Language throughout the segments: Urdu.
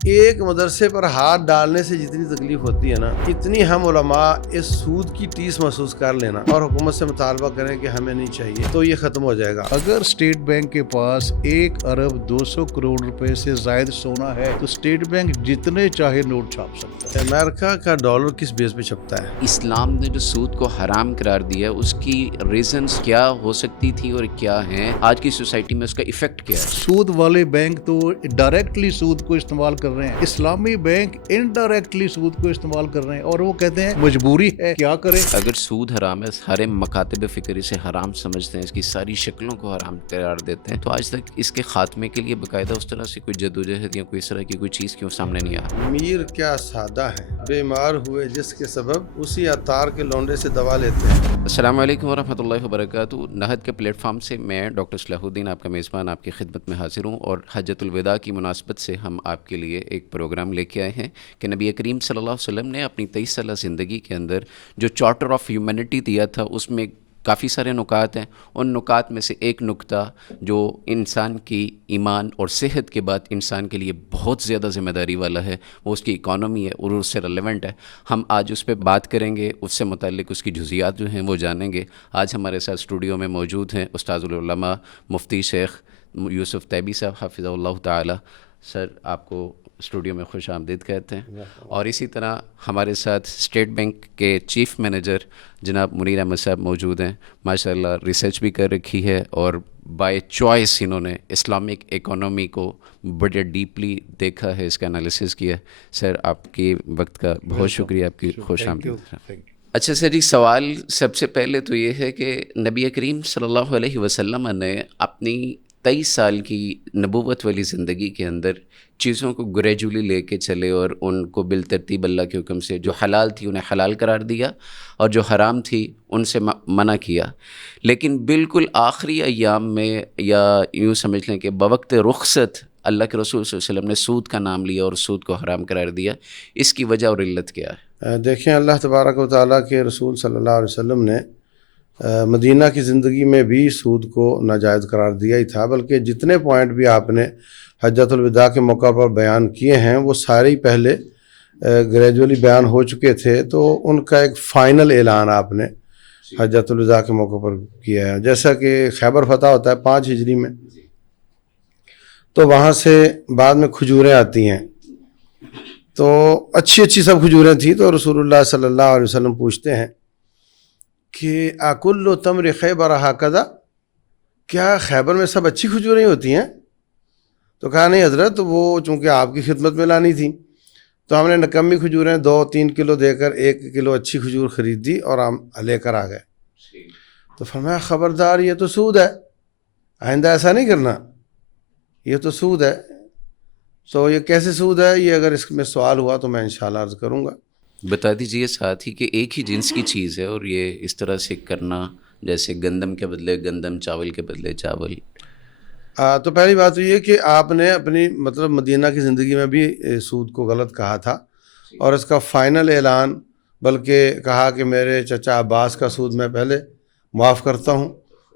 ایک مدرسے پر ہاتھ ڈالنے سے جتنی تکلیف ہوتی ہے نا، اتنی ہم علماء اس سود کی ٹیس محسوس کر لینا اور حکومت سے مطالبہ کریں کہ ہمیں نہیں چاہیے، تو یہ ختم ہو جائے گا۔ اگر اسٹیٹ بینک کے پاس 1 ارب 200 کروڑ روپے سے زائد سونا ہے تو اسٹیٹ بینک جتنے چاہے نوٹ چھاپ سکتا ہے۔ امریکہ کا ڈالر کس بیس پہ چھپتا ہے؟ اسلام نے جو سود کو حرام قرار دیا اس کی ریزنز کیا ہو سکتی تھی اور کیا ہیں، آج کی سوسائٹی میں اس کا ایفیکٹ کیا ہے؟ سود والے بینک تو ڈائریکٹلی سود کو استعمال کر رہے ہیں، اسلامی بینک انڈائریکٹلی سود کو استعمال کر رہے ہیں، اور وہ کہتے ہیں مجبوری ہے، کیا کریں۔ اگر سود حرام ہے، سارے مکاتب فکر اسے حرام سمجھتے ہیں، اس کی ساری شکلوں کو حرام قرار دیتے ہیں، تو آج تک اس کے خاتمے کے لیے باقاعدہ اس طرح سے کوئی جدوجہد یا کوئی اس طرح کی کوئی چیز کیوں سامنے نہیں آ رہی؟ امیر کیا سادہ ہے، بیمار ہوئے جس کے سبب اسی عطار کے لونڈے سے دوا لیتے ہیں۔ السلام علیکم ورحمۃ اللہ وبرکاتہ۔ نہد کے پلیٹ فارم سے میں ڈاکٹر صلاح الدین آپ کا میزبان آپ کی خدمت میں حاضر ہوں، اور حجۃ الوداع کی مناسبت سے ہم آپ کے لیے ایک پروگرام لے کے آئے ہیں کہ نبی کریم صلی اللہ علیہ وسلم نے اپنی 23 سالہ زندگی کے اندر جو چارٹر آف ہیومینٹی دیا تھا اس میں کافی سارے نکات ہیں۔ ان نکات میں سے ایک نکتہ جو انسان کی ایمان اور صحت کے بعد انسان کے لیے بہت زیادہ ذمہ داری والا ہے، وہ اس کی اکانومی ہے اور اس سے ریلیونٹ ہے۔ ہم آج اس پہ بات کریں گے، اس سے متعلق اس کی جزیات جو ہیں وہ جانیں گے۔ آج ہمارے ساتھ اسٹوڈیو میں موجود ہیں استاذ العلماء مفتی شیخ یوسف طیبی صاحب حفظہ اللہ تعالی۔ سر، آپ کو اسٹوڈیو میں خوش آمدید کہتے ہیں۔ اور اسی طرح ہمارے ساتھ اسٹیٹ بینک کے چیف مینیجر جناب منیر احمد صاحب موجود ہیں۔ ماشاء اللہ ریسرچ بھی کر رکھی ہے اور بائی چوائس انہوں نے اسلامک اکانومی کو بڑے ڈیپلی دیکھا ہے، اس کا انالیسس کیا ہے۔ سر، آپ کے وقت کا بہت شکریہ، آپ کی خوش آمدید۔ اچھا سر جی، سوال سب سے پہلے تو یہ ہے کہ نبی کریم صلی اللہ علیہ وسلم نے اپنی 23 سال کی نبوت والی زندگی کے اندر چیزوں کو گریجولی لے کے چلے اور ان کو بالترتیب اللہ کے حکم سے جو حلال تھی انہیں حلال قرار دیا اور جو حرام تھی ان سے منع کیا، لیکن بالکل آخری ایام میں یا یوں سمجھ لیں کہ بوقت رخصت اللہ کے رسول صلی اللہ علیہ وسلم نے سود کا نام لیا اور سود کو حرام قرار دیا۔ اس کی وجہ اور علت کیا ہے؟ دیکھیں، اللہ تبارک و تعالیٰ کے رسول صلی اللہ علیہ وسلم نے مدینہ کی زندگی میں بھی سود کو ناجائز قرار دیا ہی تھا، بلکہ جتنے پوائنٹ بھی آپ نے حجۃ الوداع کے موقع پر بیان کیے ہیں وہ سارے ہی پہلے گریجولی بیان ہو چکے تھے، تو ان کا ایک فائنل اعلان آپ نے حجۃ الوداع کے موقع پر کیا ہے۔ جیسا کہ خیبر فتح ہوتا ہے 5 ہجری میں، تو وہاں سے بعد میں کھجوریں آتی ہیں، تو اچھی اچھی سب کھجوریں تھیں، تو رسول اللہ صلی اللہ علیہ وسلم پوچھتے ہیں کہ اکل تمر خیبر ہکذا، کیا خیبر میں سب اچھی کھجوریں ہوتی ہیں؟ تو کہا نہیں حضرت، وہ چونکہ آپ کی خدمت میں لانی تھی تو ہم نے نکمی کھجوریں 2-3 کلو دے کر 1 کلو اچھی کھجور خرید دی اور ہم لے کر آ گئے۔ تو فرمایا خبردار، یہ تو سود ہے، آئندہ ایسا نہیں کرنا، یہ تو سود ہے۔ تو یہ کیسے سود ہے؟ یہ اگر اس میں سوال ہوا تو میں انشاءاللہ عرض کروں گا۔ بتا دیجیے ساتھ ہی کہ ایک ہی جنس کی چیز ہے اور یہ اس طرح سے کرنا، جیسے گندم کے بدلے گندم، چاول کے بدلے چاول۔ تو پہلی بات تو یہ کہ آپ نے اپنی مدینہ کی زندگی میں بھی سود کو غلط کہا تھا، اور اس کا فائنل اعلان بلکہ کہا کہ میرے چچا عباس کا سود میں پہلے معاف کرتا ہوں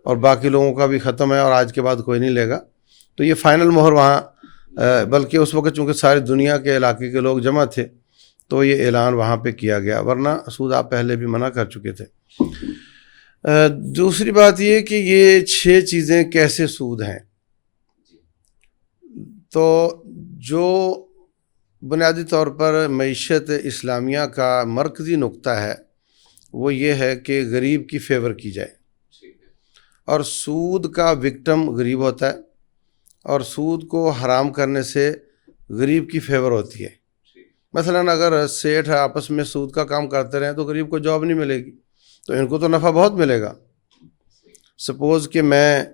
اور باقی لوگوں کا بھی ختم ہے اور آج کے بعد کوئی نہیں لے گا۔ تو یہ فائنل مہر وہاں، بلکہ اس وقت چونکہ ساری دنیا کے علاقے کے لوگ جمع تھے تو یہ اعلان وہاں پہ کیا گیا، ورنہ سود آپ پہلے بھی منع کر چکے تھے۔ دوسری بات یہ کہ یہ 6 چیزیں کیسے سود ہیں، تو جو بنیادی طور پر معیشت اسلامیہ کا مرکزی نقطہ ہے وہ یہ ہے کہ غریب کی فیور کی جائے، اور سود کا وکٹم غریب ہوتا ہے، اور سود کو حرام کرنے سے غریب کی فیور ہوتی ہے۔ مثلاً اگر سیٹھ آپس میں سود کا کام کرتے رہیں تو غریب کو جاب نہیں ملے گی، تو ان کو تو نفع بہت ملے گا۔ سپوز کہ میں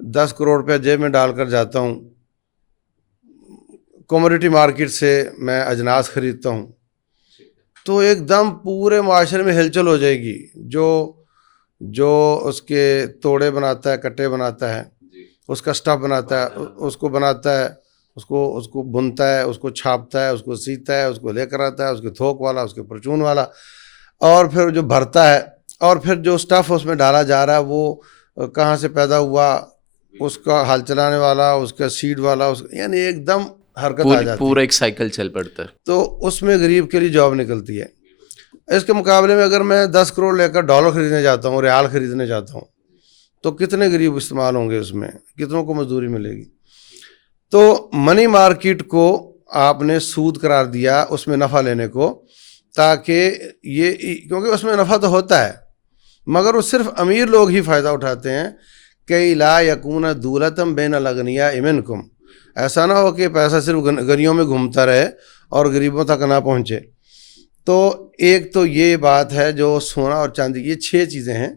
10 کروڑ روپے جیب میں ڈال کر جاتا ہوں، کموڈیٹی مارکیٹ سے میں اجناس خریدتا ہوں، تو ایک دم پورے معاشرے میں ہلچل ہو جائے گی۔ جو اس کے توڑے بناتا ہے، کٹے بناتا ہے، اس کا سٹف بناتا ہے، اس کو بناتا ہے، اس کو بنتا ہے، اس کو چھاپتا ہے، اس کو سیتا ہے، اس کو لے کر آتا ہے، اس کے تھوک والا، اس کے پرچون والا، اور پھر جو بھرتا ہے، اور پھر جو سٹف اس میں ڈالا جا رہا ہے وہ کہاں سے پیدا ہوا، اس کا ہل چلانے والا، اس کا سیڈ والا، یعنی ایک دم حرکت آ جاتی ہے، پورا ایک سائیکل چل پڑتا ہے. تو اس میں غریب کے لیے جاب نکلتی ہے. اس کے مقابلے میں اگر میں 10 کروڑ لے کر ڈالر خریدنے جاتا ہوں، ریال خریدنے جاتا ہوں، تو کتنے غریب استعمال ہوں گے، اس میں کتنوں کو مزدوری ملے گی. تو منی مارکیٹ کو آپ نے سود قرار دیا اس میں نفع لینے کو، تاکہ یہ، کیونکہ اس میں نفع تو ہوتا ہے مگر وہ صرف امیر لوگ ہی فائدہ اٹھاتے ہیں. کہ لا یکون دولتم بین الاغنیاء منکم، ایسا نہ ہو کہ پیسہ صرف گلیوں میں گھومتا رہے اور غریبوں تک نہ پہنچے. تو ایک تو یہ بات ہے جو سونا اور چاندی، یہ 6 چیزیں ہیں،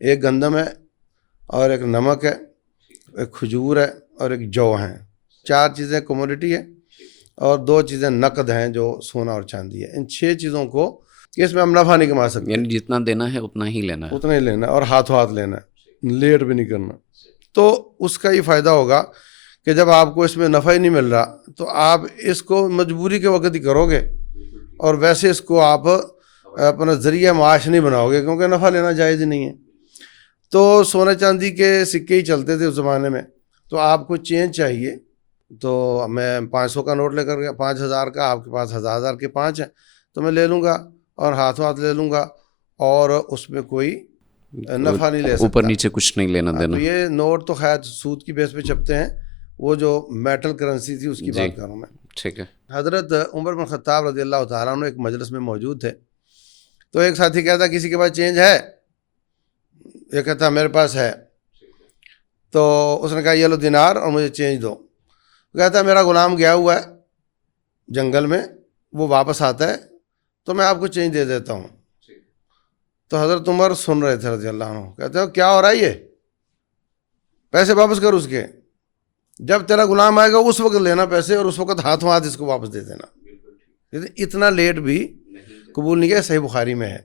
ایک گندم ہے اور ایک نمک ہے، ایک کھجور ہے اور ایک جو ہیں. 4 چیزیں کموڈٹی ہے اور 2 چیزیں نقد ہیں جو سونا اور چاندی ہے. ان 6 چیزوں کو اس میں ہم نفع نہیں کما سکتے، یعنی جتنا دینا ہے اتنا ہی لینا ہے. اتنا ہی لینا ہے اور ہاتھوں ہاتھ لینا ہے، لیٹ بھی نہیں کرنا. تو اس کا یہ فائدہ ہوگا کہ جب آپ کو اس میں نفع ہی نہیں مل رہا تو آپ اس کو مجبوری کے وقت ہی کرو گے، اور ویسے اس کو آپ اپنا ذریعہ معاش نہیں بناؤ گے، کیونکہ نفع لینا جائز ہی نہیں ہے. تو سونے چاندی کے سکے ہی چلتے تھے اس زمانے میں. تو آپ کو چینج چاہیے، تو میں 500 کا نوٹ لے کر گیا، 5000 کا، آپ کے پاس 1000 کے 5 ہیں تو میں لے لوں گا اور ہاتھوں ہاتھ لے لوں گا، اور اس میں کوئی نفع نہیں لے سکتا، اوپر نیچے کچھ نہیں لینا دینا. تو یہ نوٹ تو خیر سود کی بیس پہ چھپتے ہیں، وہ جو میٹل کرنسی تھی اس کی بات کر رہا ہوں میں. ٹھیک ہے. حضرت عمر بن خطاب رضی اللہ تعالیٰ عنہ ایک مجلس میں موجود تھے. تو ایک ساتھی کہتا کسی کے پاس چینج ہے؟ یہ کہتا میرے پاس ہے. تو اس نے کہا یہ لو دینار اور مجھے چینج دو. کہتا میرا غلام گیا ہوا ہے جنگل میں، وہ واپس آتا ہے تو میں آپ کو چینج دے دیتا ہوں. تو حضرت عمر سن رہے تھے رضی اللہ عنہ، کہتے ہو کیا ہو رہا ہے، یہ پیسے واپس کر اس کے، جب تیرا غلام آئے گا اس وقت لینا پیسے، اور اس وقت ہاتھوں ہاتھ اس کو واپس دے دینا. اتنا لیٹ بھی قبول نہیں کیا، صحیح بخاری میں ہے.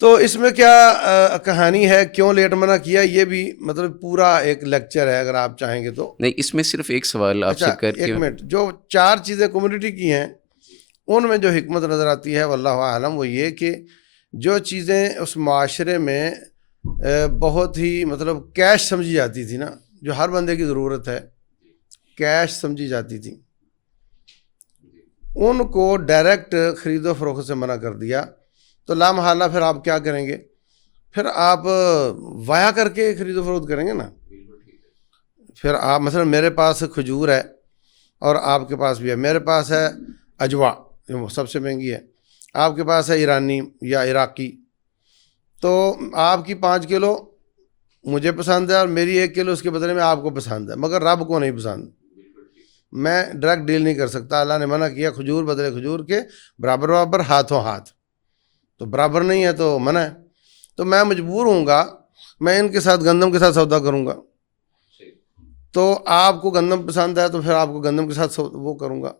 تو اس میں کیا کہانی ہے، کیوں لیٹ منع کیا، یہ بھی مطلب پورا ایک لیکچر ہے، اگر آپ چاہیں گے تو. نہیں، اس میں صرف ایک سوال آپ سے کر کے، ایک منٹ، جو 4 چیزیں کمیونٹی کی ہیں ان میں جو حکمت نظر آتی ہے واللہ اعلم، وہ یہ کہ جو چیزیں اس معاشرے میں بہت ہی مطلب کیش سمجھی جاتی تھی نا، جو ہر بندے کی ضرورت ہے، کیش سمجھی جاتی تھی، ان کو ڈائریکٹ خرید و فروخت سے منع کر دیا. تو لا محالہ پھر آپ کیا کریں گے، پھر آپ وایا کر کے خرید و فروخت کریں گے نا. پھر آپ مثلا میرے پاس کھجور ہے اور آپ کے پاس بھی ہے، میرے پاس ہے اجوا جو سب سے مہنگی ہے، آپ کے پاس ہے ایرانی یا عراقی. تو آپ کی 5 کلو مجھے پسند ہے اور میری 1 کلو اس کے بدلے میں آپ کو پسند ہے، مگر رب کو نہیں پسند. میں ڈائریکٹ ڈیل نہیں کر سکتا، اللہ نے منع کیا کھجور بدلے کھجور کے، برابر برابر ہاتھوں ہاتھ. تو برابر نہیں ہے تو منع ہے. تو میں مجبور ہوں گا، میں ان کے ساتھ گندم کے ساتھ سودا کروں گا. تو آپ کو گندم پسند ہے تو پھر آپ کو گندم کے ساتھ وہ کروں گا.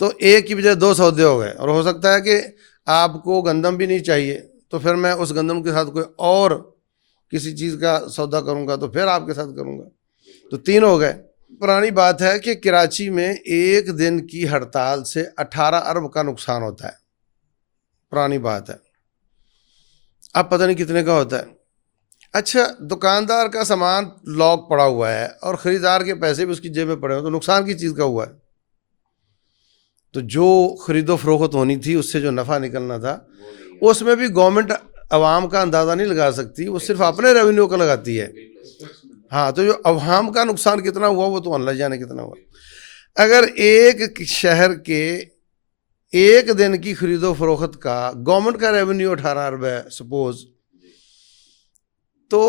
تو ایک کی بجائے 2 سودے ہو گئے، اور ہو سکتا ہے کہ آپ کو گندم بھی نہیں چاہیے تو پھر میں اس گندم کے ساتھ کوئی اور کسی چیز کا سودا کروں گا تو پھر آپ کے ساتھ کروں گا. تو 3 ہو گئے. پرانی بات ہے کہ کراچی میں ایک دن کی ہڑتال سے 18 ارب کا نقصان ہوتا ہے. پرانی بات ہے، اب پتہ نہیں کتنے کا ہوتا ہے. اچھا، دکاندار کا سامان لاک پڑا ہوا ہے اور خریدار کے پیسے بھی اس کی جیب میں پڑے ہو، تو نقصان کی چیز کا ہوا ہے. تو جو خرید و فروخت ہونی تھی، اس سے جو نفع نکلنا تھا، اس میں بھی گورنمنٹ عوام کا اندازہ نہیں لگا سکتی، وہ صرف اپنے ریونیو کا لگاتی ہے. ہاں، تو جو عوام کا نقصان کتنا ہوا وہ تو اللہ جانے کتنا ہوا. اگر ایک شہر کے ایک دن کی خرید و فروخت کا گورنمنٹ کا ریونیو 18 ارب ہے سپوز، تو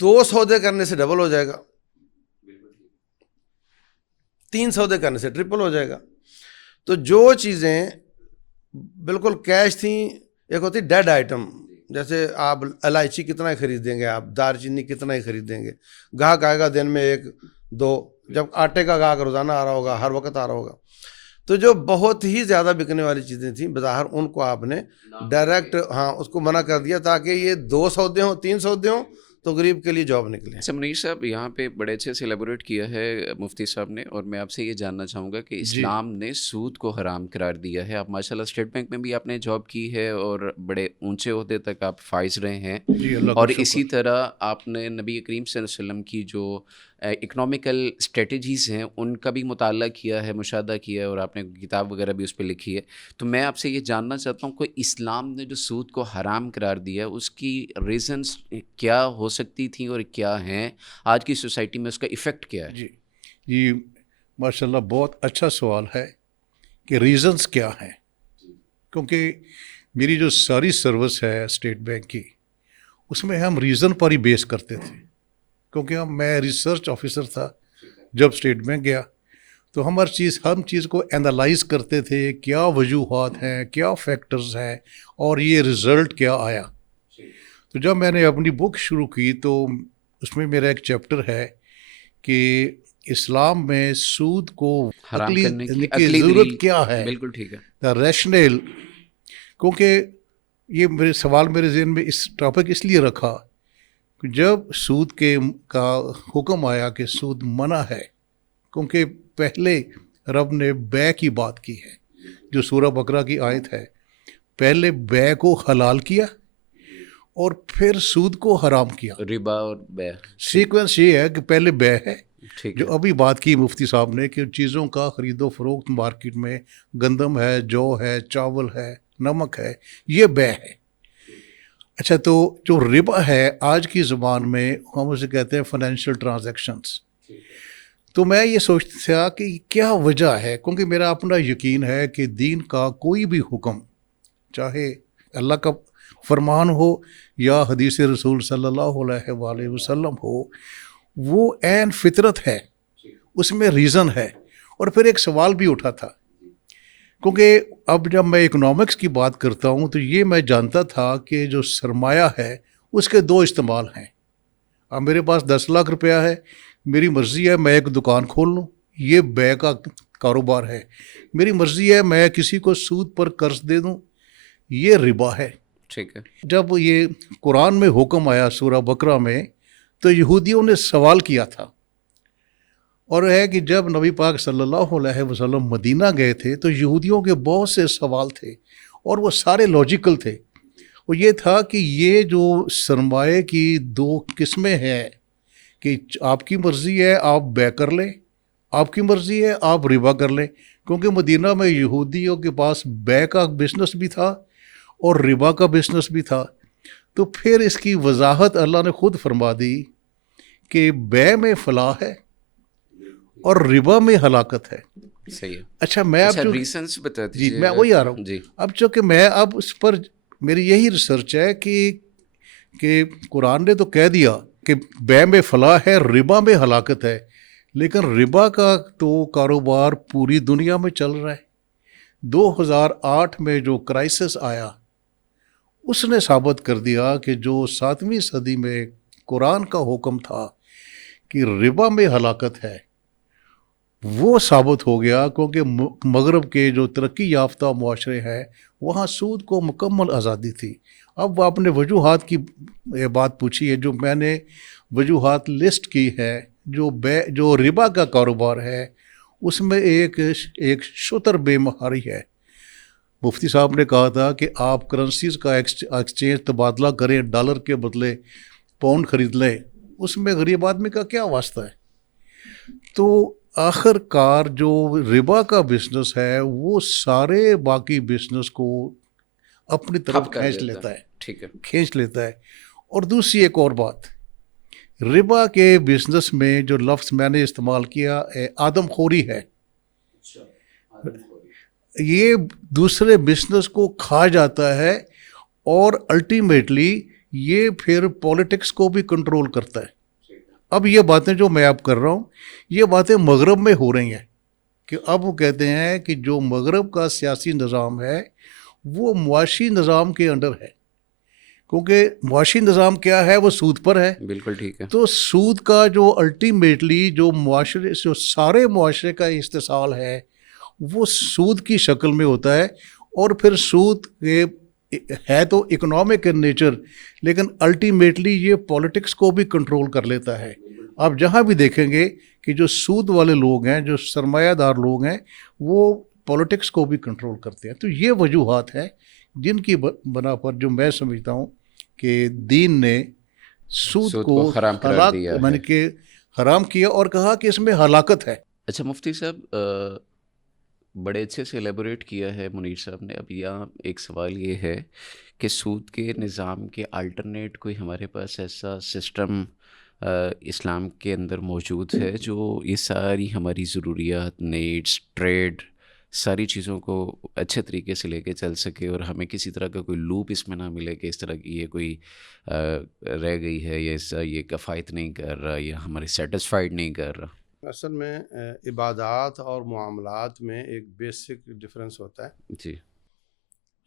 2 سودے کرنے سے ڈبل ہو جائے گا، 3 سودے کرنے سے ٹرپل ہو جائے گا. تو جو چیزیں بالکل کیش تھیں، ایک ہوتی ڈیڈ آئٹم، جیسے آپ الائچی کتنا ہی خریدیں گے، آپ دار چینی کتنا ہی خریدیں گے، گاہک آئے گا دن میں 1-2، جب آٹے کا گاہک روزانہ آ رہا ہوگا، ہر وقت آ رہا ہوگا. تو جو بہت ہی زیادہ بکنے والی چیزیں تھیں بظاہر، ان کو آپ نے ڈائریکٹ اس کو منع کر دیا تاکہ یہ 2 سودے ہوں، 3 سودے ہوں تو غریب کے لیے جاب نکلے. اچھا منیر صاحب، یہاں پہ بڑے اچھے سے ایلیبوریٹ کیا ہے مفتی صاحب نے، اور میں آپ سے یہ جاننا چاہوں گا کہ اسلام نے سود کو حرام قرار دیا ہے. آپ ماشاء اللہ اسٹیٹ بینک میں بھی آپ نے جاب کی ہے اور بڑے اونچے عہدے تک آپ فائز رہے ہیں، اور اسی طرح آپ نے نبی کریم صلی اللہ علیہ وسلم کی جو اکنامیکل اسٹریٹجیز ہیں ان کا بھی مطالعہ کیا ہے, مشاہدہ کیا ہے, اور آپ نے کتاب وغیرہ بھی اس پہ لکھی ہے. تو میں آپ سے یہ جاننا چاہتا ہوں کہ اسلام نے جو سود کو حرام قرار دیا ہے اس کی ریزنس کیا ہو سکتی تھیں اور کیا ہیں, آج کی سوسائٹی میں اس کا ایفیکٹ کیا ہے؟ جی ماشاء اللہ بہت اچھا سوال ہے کہ ریزنس کیا ہیں. کیونکہ میری جو ساری سروس ہے اسٹیٹ بینک کی, اس میں ہم ریزن پر ہی بیس کرتے تھے. کیونکہ میں ریسرچ آفیسر تھا جب اسٹیٹ بینک گیا, تو ہم ہم چیز کو اینالائز کرتے تھے, کیا وجوہات ہیں, کیا فیکٹرز ہیں, اور یہ رزلٹ کیا آیا. تو جب میں نے اپنی بک شروع کی تو اس میں میرا ایک چیپٹر ہے کہ اسلام میں سود کو حرام کرنے کی کی عقلی ضرورت دلیل کیا ہے, بالکل ٹھیک ہے. دا ریشنل. کیونکہ یہ میرے سوال میرے ذہن میں اس ٹاپک اس لیے رکھا کہ جب سود کا حکم آیا کہ سود منع ہے, کیونکہ پہلے رب نے بے کی بات کی ہے جو سورہ بقرہ کی آیت ہے, پہلے بے کو حلال کیا اور پھر سود کو حرام کیا. ربا اور بے سیکوینس یہ ہے کہ پہلے بے ہے, ٹھیک جو ہے. ابھی بات کی مفتی صاحب نے کہ چیزوں کا خرید و فروخت مارکیٹ میں, گندم ہے, جو ہے, چاول ہے, نمک ہے, یہ بے ہے. اچھا, تو جو ربا ہے آج کی زبان میں ہم اسے کہتے ہیں فائنینشیل ٹرانزیکشنز. تو میں یہ سوچتا تھا کہ کیا وجہ ہے, کیونکہ میرا اپنا یقین ہے کہ دین کا کوئی بھی حکم, چاہے اللہ کا فرمان ہو یا حدیث رسول صلی اللہ علیہ وآلہ وسلم ہو, وہ عین فطرت ہے, اس میں ریزن ہے. اور پھر ایک سوال بھی اٹھا تھا, کیونکہ اب جب میں اکنامکس کی بات کرتا ہوں تو یہ میں جانتا تھا کہ جو سرمایہ ہے اس کے دو استعمال ہیں. اب میرے پاس 10 لاکھ روپیہ ہے, میری مرضی ہے میں ایک دکان کھول لوں, یہ بے کا کاروبار ہے. میری مرضی ہے میں کسی کو سود پر قرض دے دوں, یہ ربا ہے. ٹھیک ہے. جب یہ قرآن میں حکم آیا سورہ بقرہ میں, تو یہودیوں نے سوال کیا تھا, اور ہے کہ جب نبی پاک صلی اللہ علیہ وسلم مدینہ گئے تھے تو یہودیوں کے بہت سے سوال تھے, اور وہ سارے لاجیکل تھے. وہ یہ تھا کہ یہ جو سرمایہ کی 2 قسمیں ہیں کہ آپ کی مرضی ہے آپ بے کر لیں, آپ کی مرضی ہے آپ ربا کر لیں. کیونکہ مدینہ میں یہودیوں کے پاس بے کا بزنس بھی تھا اور ربا کا بزنس بھی تھا. تو پھر اس کی وضاحت اللہ نے خود فرما دی کہ بے میں فلاح ہے اور ربا میں ہلاکت ہے. صحیح ہے. اچھا, میں اب ریزنس بتا دیجیے. جی میں وہی آ رہا ہوں. جی اب چونکہ میں اب اس پر میری یہی ریسرچ ہے کہ قرآن نے تو کہہ دیا کہ بے میں فلاح ہے, ربا میں ہلاکت ہے, لیکن ربا کا تو کاروبار پوری دنیا میں چل رہا ہے. 2008 میں جو کرائسس آیا اس نے ثابت کر دیا کہ جو 7ویں صدی میں قرآن کا حکم تھا کہ ربا میں ہلاکت ہے, وہ ثابت ہو گیا. کیونکہ مغرب کے جو ترقی یافتہ معاشرے ہیں وہاں سود کو مکمل آزادی تھی. اب آپ نے وجوہات کی بات پوچھی ہے, جو میں نے وجوہات لسٹ کی ہے, جو ربا کا کاروبار ہے اس میں ایک شتر بے مہاری ہے. مفتی صاحب نے کہا تھا کہ آپ کرنسیز کا ایکسچینج تبادلہ کریں, ڈالر کے بدلے پاؤنڈ خرید لیں, اس میں غریب آدمی کا کیا واسطہ ہے. تو آخر کار جو ربا کا بزنس ہے وہ سارے باقی بزنس کو اپنی طرف کھینچ لیتا ہے. ٹھیک ہے, کھینچ لیتا ہے. اور دوسری ایک اور بات, ربا کے بزنس میں جو لفظ میں نے استعمال کیا آدم خوری ہے. یہ دوسرے بزنس کو کھا جاتا ہے اور الٹیمیٹلی یہ پھر پولیٹکس کو بھی کنٹرول کرتا ہے. اب یہ باتیں جو میں اب کر رہا ہوں یہ باتیں مغرب میں ہو رہی ہیں کہ اب وہ کہتے ہیں کہ جو مغرب کا سیاسی نظام ہے وہ معاشی نظام کے انڈر ہے. کیونکہ معاشی نظام کیا ہے, وہ سود پر ہے. بالکل ٹھیک ہے. تو سود کا جو الٹیمیٹلی جو سارے معاشرے کا استحصال ہے وہ سود کی شکل میں ہوتا ہے. اور پھر سود ہے تو اکنامک ان نیچر, لیکن الٹیمیٹلی یہ پولیٹکس کو بھی کنٹرول کر لیتا ہے. آپ جہاں بھی دیکھیں گے کہ جو سود والے لوگ ہیں, جو سرمایہ دار لوگ ہیں, وہ پولیٹکس کو بھی کنٹرول کرتے ہیں. تو یہ وجوہات ہیں جن کی بنا پر جو میں سمجھتا ہوں کہ دین نے سود کو حرام قرار دیا ہے. کہ حرام کیا اور کہا کہ اس میں ہلاکت ہے۔ اچھا مفتی صاحب، بڑے اچھے سے ایلیبوریٹ کیا ہے منیر صاحب نے۔ اب یہاں ایک سوال یہ ہے کہ سود کے نظام کے الٹرنیٹ کوئی ہمارے پاس ایسا سسٹم اسلام کے اندر موجود ہے جو یہ ساری ہماری ضروریات، نیڈس، ٹریڈ، ساری چیزوں کو اچھے طریقے سے لے کے چل سکے اور ہمیں کسی طرح کا کوئی لوپ اس میں نہ ملے کہ اس طرح کی یہ کوئی رہ گئی ہے یا اس یہ کفایت نہیں کر رہا یا ہمارے سیٹسفائیڈ نہیں کر رہا؟ اصل میں عبادات اور معاملات میں ایک بیسک ڈفرنس ہوتا ہے۔ جی،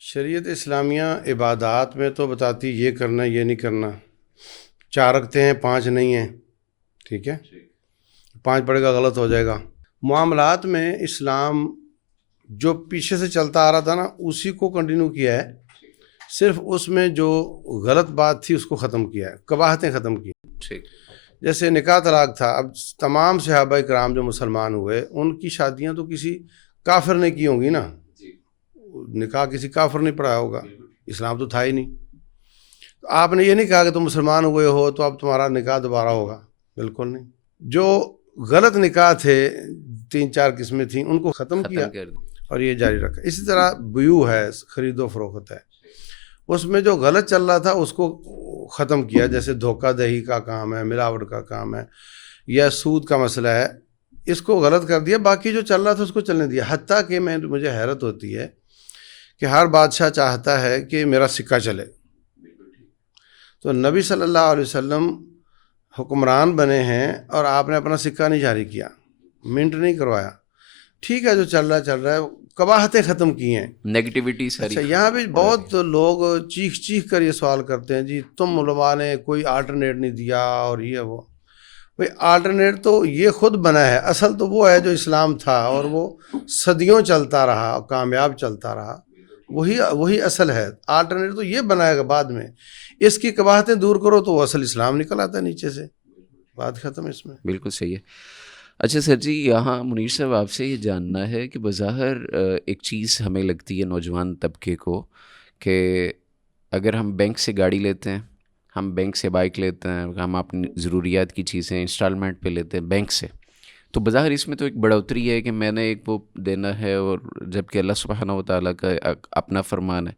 شریعت اسلامیہ عبادات میں تو بتاتی یہ کرنا یہ نہیں کرنا، 4 رکھتے ہیں 5 نہیں ہیں، ٹھیک ہے، 5 پڑے گا غلط ہو جائے گا۔ معاملات میں اسلام جو پیچھے سے چلتا آ رہا تھا نا اسی کو کنٹینیو کیا ہے، صرف اس میں جو غلط بات تھی اس کو ختم کیا ہے، قباحتیں ختم کی۔ ٹھیک، جیسے نکاح طلاق تھا، اب تمام صحابہ کرام جو مسلمان ہوئے ان کی شادیاں تو کسی کافر نے کی ہوں گی نا، نکاح کسی کافر نے پڑھایا ہوگا، اسلام تو تھا ہی نہیں۔ تو آپ نے یہ نہیں کہا کہ تم مسلمان ہوئے ہو تو اب تمہارا نکاح دوبارہ ہوگا، بالکل نہیں۔ جو غلط نکاح تھے 3-4 قسمیں تھیں ان کو ختم کیا کر دیں۔ اور یہ جاری رکھا۔ اسی طرح بیوع ہے، خرید و فروخت ہے، اس میں جو غلط چل رہا تھا اس کو ختم کیا، جیسے دھوکہ دہی کا کام ہے، ملاوٹ کا کام ہے، یا سود کا مسئلہ ہے، اس کو غلط کر دیا، باقی جو چل رہا تھا اس کو چلنے دیا۔ حتیٰ کہ مجھے حیرت ہوتی ہے کہ ہر بادشاہ چاہتا ہے کہ میرا سکہ چلے، تو نبی صلی اللہ علیہ وسلم حکمران بنے ہیں اور آپ نے اپنا سکہ نہیں جاری کیا، منٹ نہیں کروایا، ٹھیک ہے جو چل رہا ہے، قباحتیں ختم کی ہیں، نیگیٹیوٹی ساری۔ اچھا یہاں بھی بہت لوگ چیخ کر یہ سوال کرتے ہیں، جی تم علماء نے کوئی آلٹرنیٹ نہیں دیا اور یہ وہ۔ بھئی آلٹرنیٹ تو یہ خود بنا ہے، اصل تو وہ ہے جو اسلام تھا اور وہ صدیوں چلتا رہا، کامیاب چلتا رہا، وہی اصل ہے۔ آلٹرنیٹ تو یہ بنائے گا بعد میں، اس کی قباحتیں دور کرو تو وہ اصل اسلام نکل آتا ہے نیچے سے، بات ختم اس میں۔ بالکل صحیح ہے۔ اچھا سر جی، یہاں منیر صاحب آپ سے یہ جاننا ہے کہ بظاہر ایک چیز ہمیں لگتی ہے نوجوان طبقے کو کہ اگر ہم بینک سے گاڑی لیتے ہیں، ہم بینک سے بائک لیتے ہیں، ہم اپنی ضروریات کی چیزیں انسٹالمنٹ پہ لیتے ہیں بینک سے، تو بظاہر اس میں تو ایک بڑھوتری ہے کہ میں نے ایک وہ دینا ہے، اور جب کہ اللہ سبحانہ و تعالیٰ کا اپنا فرمان ہے۔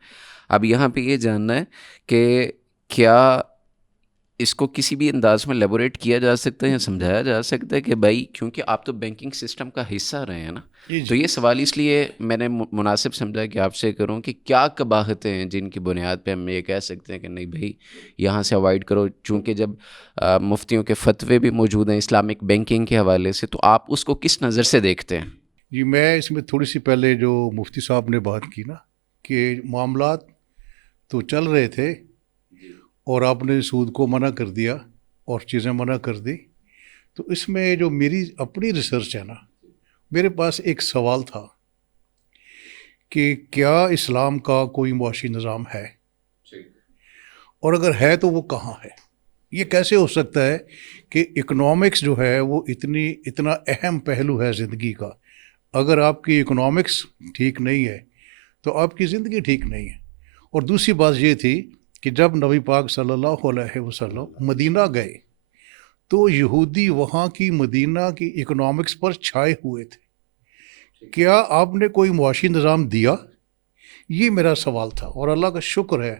اب یہاں پہ یہ جاننا ہے کہ کیا اس کو کسی بھی انداز میں لیبوریٹ کیا جا سکتا ہے یا سمجھایا جا سکتا ہے کہ بھائی کیونکہ آپ تو بینکنگ سسٹم کا حصہ رہے ہیں نا، تو یہ سوال اس لیے میں نے مناسب سمجھا کہ آپ سے کروں کہ کیا قباحتیں ہیں جن کی بنیاد پہ ہم یہ کہہ سکتے ہیں کہ نہیں بھائی یہاں سے اوائڈ کرو، چونکہ جب مفتیوں کے فتوے بھی موجود ہیں اسلامک بینکنگ کے حوالے سے، تو آپ اس کو کس نظر سے دیکھتے ہیں؟ جی میں اس میں تھوڑی سی پہلے جو مفتی صاحب نے بات کی نا کہ معاملات تو چل رہے تھے اور آپ نے سود کو منع کر دیا اور چیزیں منع کر دی، تو اس میں جو میری اپنی ریسرچ ہے نا، میرے پاس ایک سوال تھا کہ کیا اسلام کا کوئی معاشی نظام ہے، اور اگر ہے تو وہ کہاں ہے؟ یہ کیسے ہو سکتا ہے کہ اکنامکس جو ہے وہ اتنا اہم پہلو ہے زندگی کا، اگر آپ کی اکنامکس ٹھیک نہیں ہے تو آپ کی زندگی ٹھیک نہیں ہے۔ اور دوسری بات یہ تھی کہ جب نبی پاک صلی اللہ علیہ وسلم مدینہ گئے تو یہودی وہاں کی مدینہ کی اکنامکس پر چھائے ہوئے تھے، کیا آپ نے کوئی معاشی نظام دیا؟ یہ میرا سوال تھا، اور اللہ کا شکر ہے،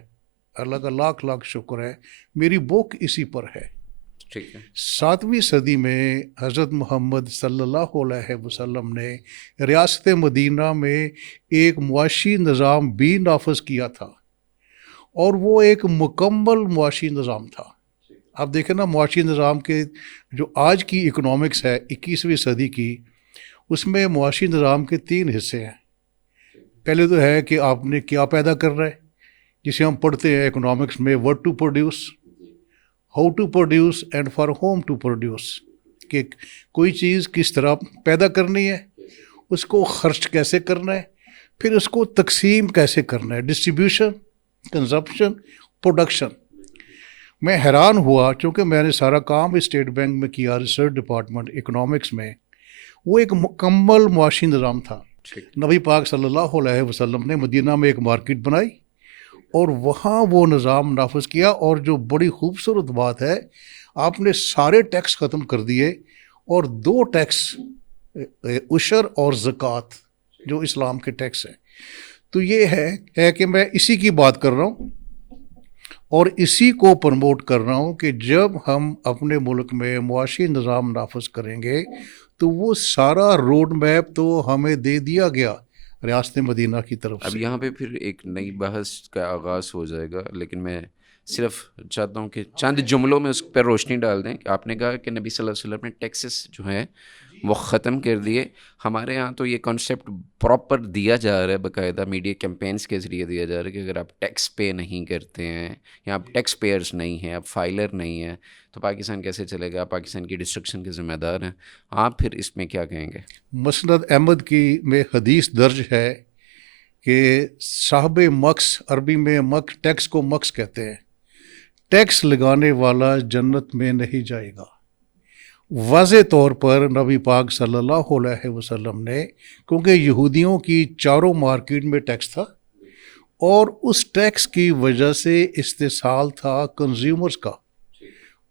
اللہ کا لاکھ لاکھ شکر ہے، میری بک اسی پر ہے۔ ٹھیک ہے، 7ویں صدی میں حضرت محمد صلی اللہ علیہ وسلم نے ریاست مدینہ میں ایک معاشی نظام بھی نافذ کیا تھا، اور وہ ایک مکمل معاشی نظام تھا۔ آپ دیکھیں نا، معاشی نظام کے جو آج کی اکنامکس ہے 21ویں صدی کی، اس میں معاشی نظام کے 3 حصے ہیں۔ پہلے تو ہے کہ آپ نے کیا پیدا کر رہا ہے، جسے ہم پڑھتے ہیں اکنامکس میں what to produce, how to produce and for whom to produce، کہ کوئی چیز کس طرح پیدا کرنی ہے، اس کو خرچ کیسے کرنا ہے، پھر اس کو تقسیم کیسے کرنا ہے، ڈسٹریبیوشن، کنزپشن، پروڈکشن۔ میں حیران ہوا چونکہ میں نے سارا کام اسٹیٹ بینک میں کیا، ریسرچ ڈپارٹمنٹ اکنامکس میں، وہ ایک مکمل معاشی نظام تھا۔ نبی پاک صلی اللہ علیہ وسلم نے مدینہ میں ایک مارکیٹ بنائی اور وہاں وہ نظام نافذ کیا، اور جو بڑی خوبصورت بات ہے، آپ نے سارے ٹیکس ختم کر دیے اور 2 ٹیکس عشر اور زکوٰۃ جو اسلام کے ٹیکس ہیں. تو یہ ہے کہ میں اسی کی بات کر رہا ہوں اور اسی کو پروموٹ کر رہا ہوں کہ جب ہم اپنے ملک میں معاشی نظام نافذ کریں گے تو وہ سارا روڈ میپ تو ہمیں دے دیا گیا ریاست مدینہ کی طرف اب سے. یہاں پہ پھر ایک نئی بحث کا آغاز ہو جائے گا، لیکن میں صرف چاہتا ہوں کہ چند جملوں میں اس پر روشنی ڈال دیں کہ آپ نے کہا کہ نبی صلی اللہ علیہ وسلم نے ٹیکسز جو ہیں وہ ختم کر دیے. ہمارے ہاں تو یہ کانسیپٹ پراپر دیا جا رہا ہے، باقاعدہ میڈیا کیمپینز کے ذریعے دیا جا رہا ہے کہ اگر آپ ٹیکس پے نہیں کرتے ہیں یا آپ ٹیکس پیئرز نہیں ہیں، آپ فائلر نہیں ہیں، تو پاکستان کیسے چلے گا، آپ پاکستان کی ڈسٹرکشن کے ذمہ دار ہیں. آپ پھر اس میں کیا کہیں گے؟ مسند احمد کی میں حدیث درج ہے کہ صاحب مکس، عربی میں ٹیکس کو مکس کہتے ہیں، ٹیکس لگانے والا جنت میں نہیں جائے گا. واضح طور پر نبی پاک صلی اللہ علیہ وسلم نے، کیونکہ یہودیوں کی چاروں مارکیٹ میں ٹیکس تھا اور اس ٹیکس کی وجہ سے استحصال تھا کنزیومرز کا،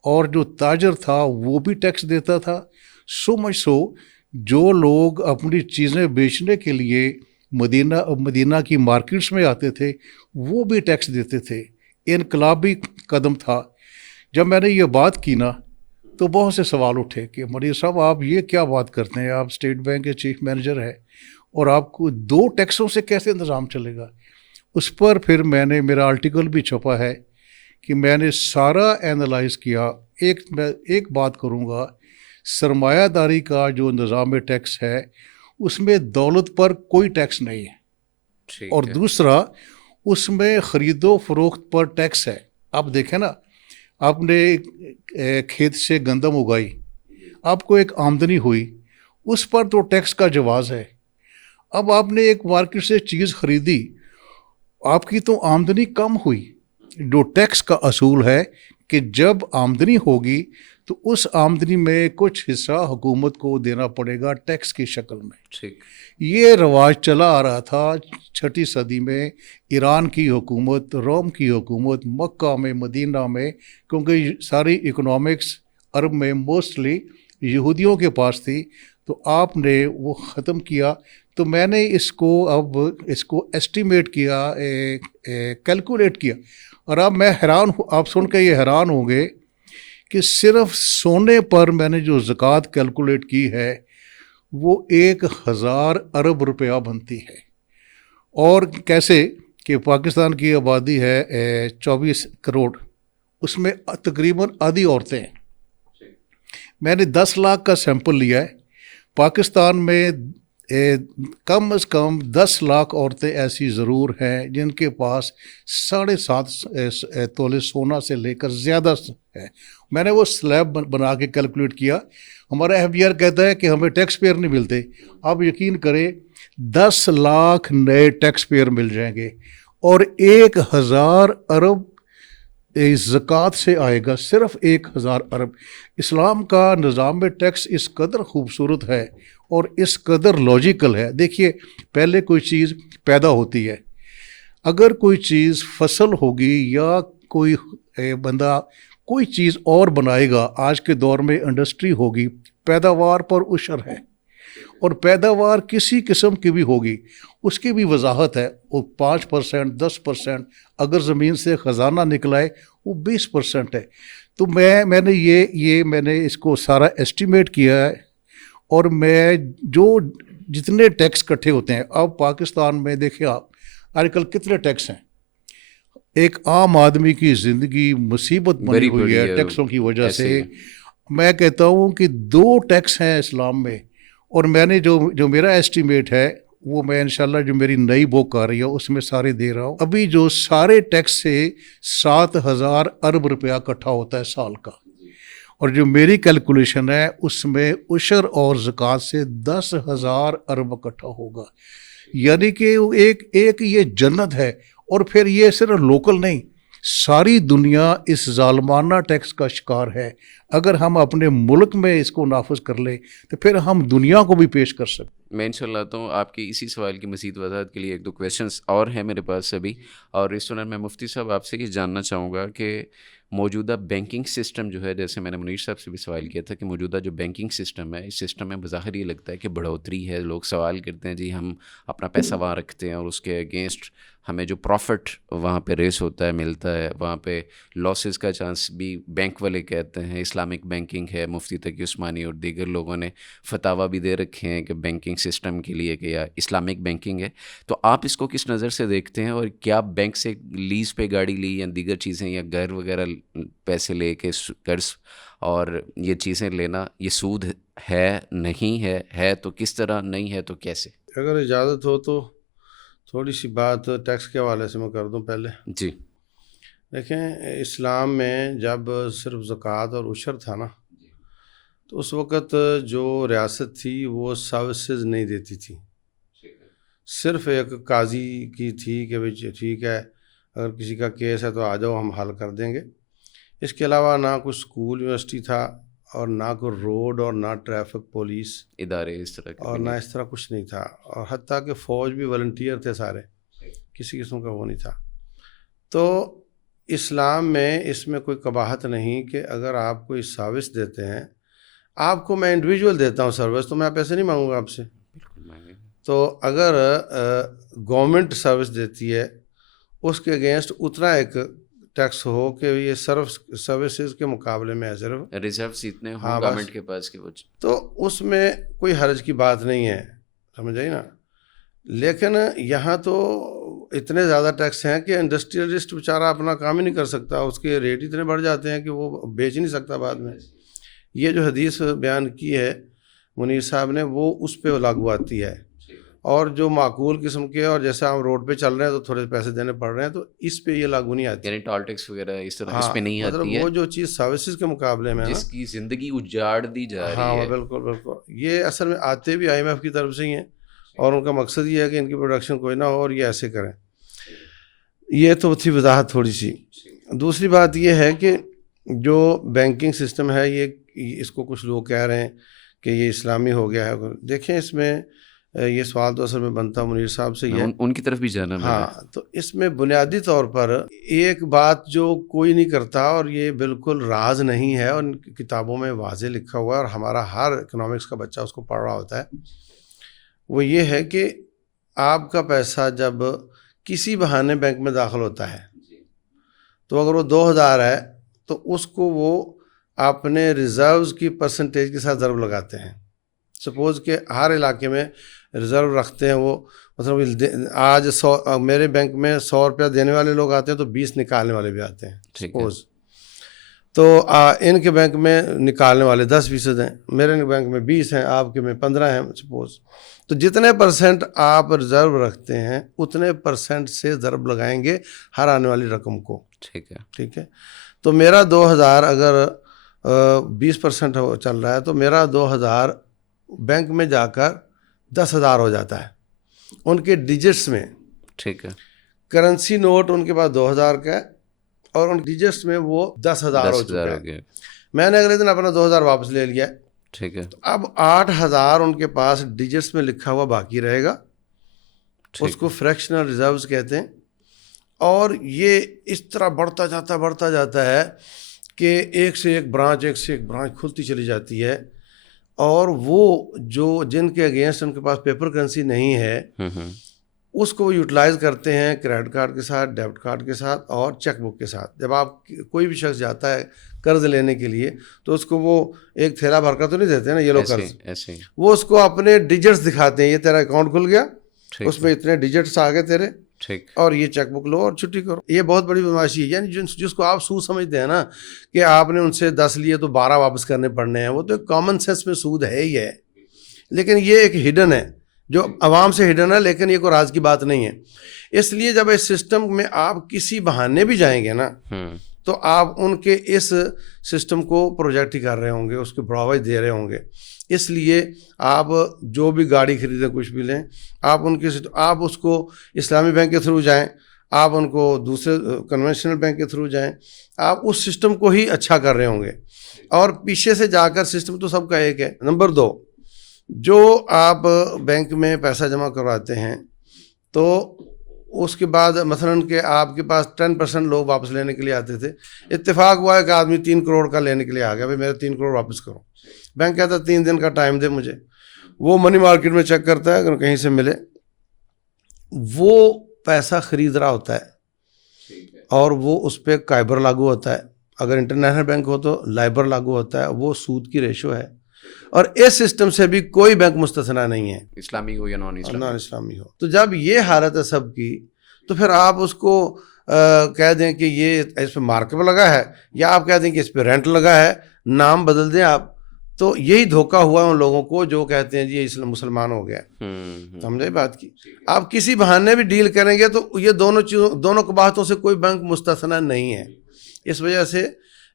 اور جو تاجر تھا وہ بھی ٹیکس دیتا تھا. سو مچ سو جو لوگ اپنی چیزیں بیچنے کے لیے مدینہ کی مارکیٹس میں آتے تھے وہ بھی ٹیکس دیتے تھے. انقلابی قدم تھا. جب میں نے یہ بات کی نا تو بہت سے سوال اٹھے کہ مدیر صاحب آپ یہ کیا بات کرتے ہیں، آپ اسٹیٹ بینک کے چیف مینیجر ہیں اور آپ کو 2 ٹیکسوں سے کیسے نظام چلے گا. اس پر پھر میرا آرٹیکل بھی چھپا ہے کہ میں نے سارا اینالائز کیا. میں ایک بات کروں گا، سرمایہ داری کا جو نظام ٹیکس ہے اس میں دولت پر کوئی ٹیکس نہیں ہے، اور دوسرا اس میں خرید و فروخت پر ٹیکس ہے. آپ دیکھیں نا، آپ نے کھیت سے گندم اگائی، آپ کو ایک آمدنی ہوئی، اس پر تو ٹیکس کا جواز ہے. اب آپ نے ایک مارکیٹ سے چیز خریدی، آپ کی تو آمدنی کم ہوئی. جو ٹیکس کا اصول ہے کہ جب آمدنی ہوگی تو اس آمدنی میں کچھ حصہ حکومت کو دینا پڑے گا ٹیکس کی شکل میں. یہ رواج چلا آ رہا تھا 6 صدی میں. ایران کی حکومت، روم کی حکومت، مکہ میں، مدینہ میں، کیونکہ ساری اکنامکس عرب میں موسٹلی یہودیوں کے پاس تھی، تو آپ نے وہ ختم کیا. تو میں نے اس کو ایسٹیمیٹ کیا، کیلکولیٹ کیا، اور اب میں حیران ہوں، آپ سن کے یہ حیران ہوں گے کہ صرف سونے پر میں نے جو زکوٰۃ کیلکولیٹ کی ہے وہ 1000 ارب روپیہ بنتی ہے. اور کیسے کہ پاکستان کی آبادی ہے 24 کروڑ، اس میں تقریباً آدھی عورتیں ہیں. میں نے 10 لاکھ کا سیمپل لیا ہے. پاکستان میں کم از کم 10 لاکھ عورتیں ایسی ضرور ہیں جن کے پاس 7.5 تولے سونا سے لے کر زیادہ ہے. میں نے وہ سلیب بنا کے کیلکولیٹ کیا. ہمارا FBR کہتا ہے کہ ہمیں ٹیکس پیئر نہیں ملتے. آپ یقین کریں 10 لاکھ نئے ٹیکس پیئر مل جائیں گے اور 1000 ارب زکوٰۃ سے آئے گا، صرف 1000 ارب. اسلام کا نظام ٹیکس اس قدر خوبصورت ہے اور اس قدر لاجیکل ہے. دیکھیے، پہلے کوئی چیز پیدا ہوتی ہے، اگر کوئی چیز فصل ہوگی یا کوئی بندہ کوئی چیز اور بنائے گا، آج کے دور میں انڈسٹری ہوگی، پیداوار پر عشر ہے، اور پیداوار کسی قسم کی بھی ہوگی اس کی بھی وضاحت ہے. وہ 5%، 10%، اگر زمین سے خزانہ نکلائے وہ 20% ہے. تو میں نے اس کو سارا ایسٹیمیٹ کیا ہے، اور میں جتنے ٹیکس کٹھے ہوتے ہیں، اب پاکستان میں دیکھیں آپ آج کل کتنے ٹیکس ہیں. ایک عام آدمی کی زندگی مصیبت بنی ہوئی ہے ٹیکسوں کی وجہ سے. میں کہتا ہوں کہ 2 ٹیکس ہیں اسلام میں، اور میں نے جو میرا ایسٹیمیٹ ہے وہ میں انشاءاللہ جو میری نئی بک آ رہی ہے اس میں سارے دے رہا ہوں. ابھی جو سارے ٹیکس سے 7000 ارب روپیہ اکٹھا ہوتا ہے سال کا، اور جو میری کیلکولیشن ہے اس میں عشر اور زکوٰۃ سے 10,000 ارب اکٹھا ہوگا. یعنی کہ ایک یہ جنت ہے. اور پھر یہ صرف لوکل نہیں، ساری دنیا اس ظالمانہ ٹیکس کا شکار ہے. اگر ہم اپنے ملک میں اس کو نافذ کر لیں تو پھر ہم دنیا کو بھی پیش کر سکتے. میں انشاءاللہ آتا ہوں آپ کی اسی سوال کی مزید وضاحت کے لیے. 1-2 کویشچنس اور ہیں میرے پاس ابھی، اور اس دوران میں مفتی صاحب آپ سے یہ جاننا چاہوں گا کہ موجودہ بینکنگ سسٹم جو ہے، جیسے میں نے منیر صاحب سے بھی سوال کیا تھا کہ موجودہ جو بینکنگ سسٹم ہے، اس سسٹم میں بظاہر یہ لگتا ہے کہ بڑھوتری ہے. لوگ سوال کرتے ہیں جی ہم اپنا پیسہ وہاں رکھتے ہیں اور اس کے اگینسٹ ہمیں جو پروفٹ وہاں پہ ریس ہوتا ہے ملتا ہے، وہاں پہ لاسز کا چانس بھی بینک والے کہتے ہیں. اسلامک بینکنگ ہے، مفتی تقی عثمانی اور دیگر لوگوں نے فتاویٰ بھی دے رکھے ہیں کہ بینکنگ سسٹم کے لیے کہ یا اسلامک بینکنگ ہے. تو آپ اس کو کس نظر سے دیکھتے ہیں، اور کیا بینک سے لیز پہ گاڑی لی یا دیگر چیزیں یا گھر وغیرہ پیسے لے کے قرض اور یہ چیزیں لینا، یہ سود ہے نہیں ہے تو کس طرح، نہیں ہے تو کیسے؟ اگر اجازت ہو تو تھوڑی سی بات ٹیکس کے حوالے سے میں کر دوں پہلے. جی دیکھیں، اسلام میں جب صرف زکوٰۃ اور عشر تھا نا، تو اس وقت جو ریاست تھی وہ سروسز نہیں دیتی تھی، صرف ایک قاضی کی تھی کہ بھائی ٹھیک ہے اگر کسی کا کیس ہے تو آ جاؤ ہم حل کر دیں گے. اس کے علاوہ نہ کوئی اسکول یونیورسٹی تھا، اور نہ کوئی روڈ، اور نہ ٹریفک پولیس ادارے اس طرح کے اور نہ اس طرح کچھ نہیں تھا. اور حتیٰ کہ فوج بھی والنٹیئر تھے سارے، کسی قسم کا وہ نہیں تھا. تو اسلام میں اس میں کوئی قباحت نہیں کہ اگر آپ کوئی سروس دیتے ہیں، آپ کو میں انڈیویجول دیتا ہوں سروس تو میں پیسے نہیں مانگوں گا آپ سے. تو اگر گورنمنٹ سروس دیتی ہے اس کے اگینسٹ اتنا ایک ٹیکس ہو کہ یہ سروسز کے مقابلے میں ہے، صرف ریزروس اتنے ہاں ہوں بس، گورنمنٹ کے پاس کہ وہ تو اس میں کوئی حرج کی بات نہیں ہے، سمجھ آئی نا. لیکن یہاں تو اتنے زیادہ ٹیکس ہیں کہ انڈسٹریلسٹ بیچارہ اپنا کام ہی نہیں کر سکتا، اس کے ریٹ اتنے بڑھ جاتے ہیں کہ وہ بیچ نہیں سکتا بعد میں. یہ جو حدیث بیان کی ہے منیر صاحب نے وہ اس پہ لاگو آتی ہے. اور جو معقول قسم کے، اور جیسے ہم روڈ پہ چل رہے ہیں تو تھوڑے پیسے دینے پڑ رہے ہیں، تو اس پہ یہ لاگو نہیں آتی. یعنی ٹول ٹیکس وغیرہ اس طرح اس ہاں پہ نہیں مطلب آتی ہے، وہ جو چیز سروسز کے مقابلے میں ہے نا، جس کی زندگی اجاڑ دی جا ہاں رہی ہے. بالکل بالکل. یہ اصل میں آتے بھی IMF کی طرف سے ہی ہیں، اور ان کا مقصد یہ ہے کہ ان کی پروڈکشن کوئی نہ ہو اور یہ ایسے کریں. یہ تو تھی وضاحت تھوڑی سی. دوسری بات یہ ہے کہ جو بینکنگ سسٹم ہے یہ اس کو کچھ لوگ کہہ رہے ہیں کہ یہ اسلامی ہو گیا ہے. دیکھیں اس میں یہ سوال تو اصل میں بنتا منیر صاحب سے یہ ان کی طرف بھی جانا. ہاں، تو اس میں بنیادی طور پر ایک بات جو کوئی نہیں کرتا، اور یہ بالکل راز نہیں ہے اور کتابوں میں واضح لکھا ہوا ہے اور ہمارا ہر اکنامکس کا بچہ اس کو پڑھ رہا ہوتا ہے، وہ یہ ہے کہ آپ کا پیسہ جب کسی بہانے بینک میں داخل ہوتا ہے تو اگر وہ 2000 ہے تو اس کو وہ اپنے ریزروز کی پرسنٹیج کے ساتھ ضرب لگاتے ہیں. سپوز کہ ہر علاقے میں ریزرو رکھتے ہیں وہ، مطلب آج 100 میرے بینک میں 100 روپیہ دینے والے لوگ آتے ہیں تو 20 نکالنے والے بھی آتے ہیں سپوز. تو ان کے بینک میں نکالنے والے 10% ہیں، میرے بینک میں 20 ہیں، آپ کے میں 15 ہیں سپوز. تو جتنے % آپ ریزرو رکھتے ہیں اتنے % سے ضرب لگائیں گے ہر آنے والی رقم کو. ٹھیک ہے. تو میرا 2000 اگر 20% چل رہا ہے تو میرا 2000 بینک میں جا کر 10,000 ہو جاتا ہے ان کے ڈیجٹس میں. ٹھیک ہے. کرنسی نوٹ ان کے پاس 2000 کا ہے اور ان ڈیجٹس میں وہ 10,000 ہو چکا ہے. میں نے اگلے دن اپنا 2000 واپس لے لیا. ٹھیک ہے. اب 8000 ان کے پاس ڈیجٹس میں لکھا ہوا باقی رہے گا، اس کو فریکشنل ریزروز کہتے ہیں. اور یہ اس طرح بڑھتا جاتا ہے کہ ایک سے ایک برانچ کھلتی چلی جاتی ہے. اور وہ جو جن کے اگینسٹ ان کے پاس پیپر کرنسی نہیں ہے اس کو وہ یوٹیلائز کرتے ہیں کریڈٹ کارڈ کے ساتھ، ڈیبٹ کارڈ کے ساتھ اور چیک بک کے ساتھ. جب آپ کوئی بھی شخص جاتا ہے قرض لینے کے لیے تو اس کو وہ ایک تھیلا بھر کر تو نہیں دیتے نا یہ لوگ قرض، وہ اس کو اپنے ڈیجٹس دکھاتے ہیں، یہ تیرا اکاؤنٹ کھل گیا، اس میں اتنے ڈیجٹس آ گئے تیرے، اور یہ چیک بک لو اور چھٹی کرو. یہ بہت بڑی بدماشی ہے. یعنی جس کو آپ سود سمجھتے ہیں نا کہ آپ نے ان سے 10 لیے تو 12 واپس کرنے پڑنے ہیں، وہ تو ایک کامن سینس میں سود ہے ہی ہے. لیکن یہ ایک ہڈن ہے جو عوام سے ہڈن ہے، لیکن یہ کوئی راز کی بات نہیں ہے. اس لیے جب اس سسٹم میں آپ کسی بہانے بھی جائیں گے نا تو آپ ان کے اس سسٹم کو پروجیکٹ ہی کر رہے ہوں گے، اس کو بڑھاوا دے رہے ہوں گے. اس لیے آپ جو بھی گاڑی خریدیں، کچھ بھی لیں، آپ اس کو اسلامی بینک کے تھرو جائیں، آپ ان کو دوسرے کنونشنل بینک کے تھرو جائیں، آپ اس سسٹم کو ہی اچھا کر رہے ہوں گے. اور پیچھے سے جا کر سسٹم تو سب کا ایک ہے. نمبر 2، جو آپ بینک میں پیسہ جمع کرواتے ہیں تو اس کے بعد مثلاً کہ آپ کے پاس 10% لوگ واپس لینے کے لیے آتے تھے، اتفاق ہوا ہے کہ آدمی 3 کروڑ کا لینے کے لیے آ گیا، بھائی میرے 3 کروڑ واپس کرو، بینک کہتا ہے 3 دن کا ٹائم دے مجھے، وہ منی مارکیٹ میں چیک کرتا ہے اگر کہیں سے ملے، وہ پیسہ خرید رہا ہوتا ہے اور وہ اس پہ کائبر لاگو ہوتا ہے، اگر انٹرنیشنل بینک ہو تو لائبر لاگو ہوتا ہے، وہ سود کی ریشو ہے، اور اس سسٹم سے بھی کوئی بینک مستثنا نہیں ہے، اسلامی ہو یا نان نان اسلامی ہو۔ تو جب یہ حالت ہے سب کی، تو پھر آپ اس کو کہہ دیں کہ یہ اس پہ مارکر لگا ہے، یا آپ کہہ دیں کہ اس پہ رینٹ لگا ہے، نام بدل دیں آپ، تو یہی دھوکہ ہوا ان لوگوں کو جو کہتے ہیں جی یہ مسلمان ہو گیا، سمجھے بات کی۔ آپ کسی بہانے بھی ڈیل کریں گے تو یہ دونوں قباحتوں سے کوئی بینک مستثنا نہیں ہے۔ اس وجہ سے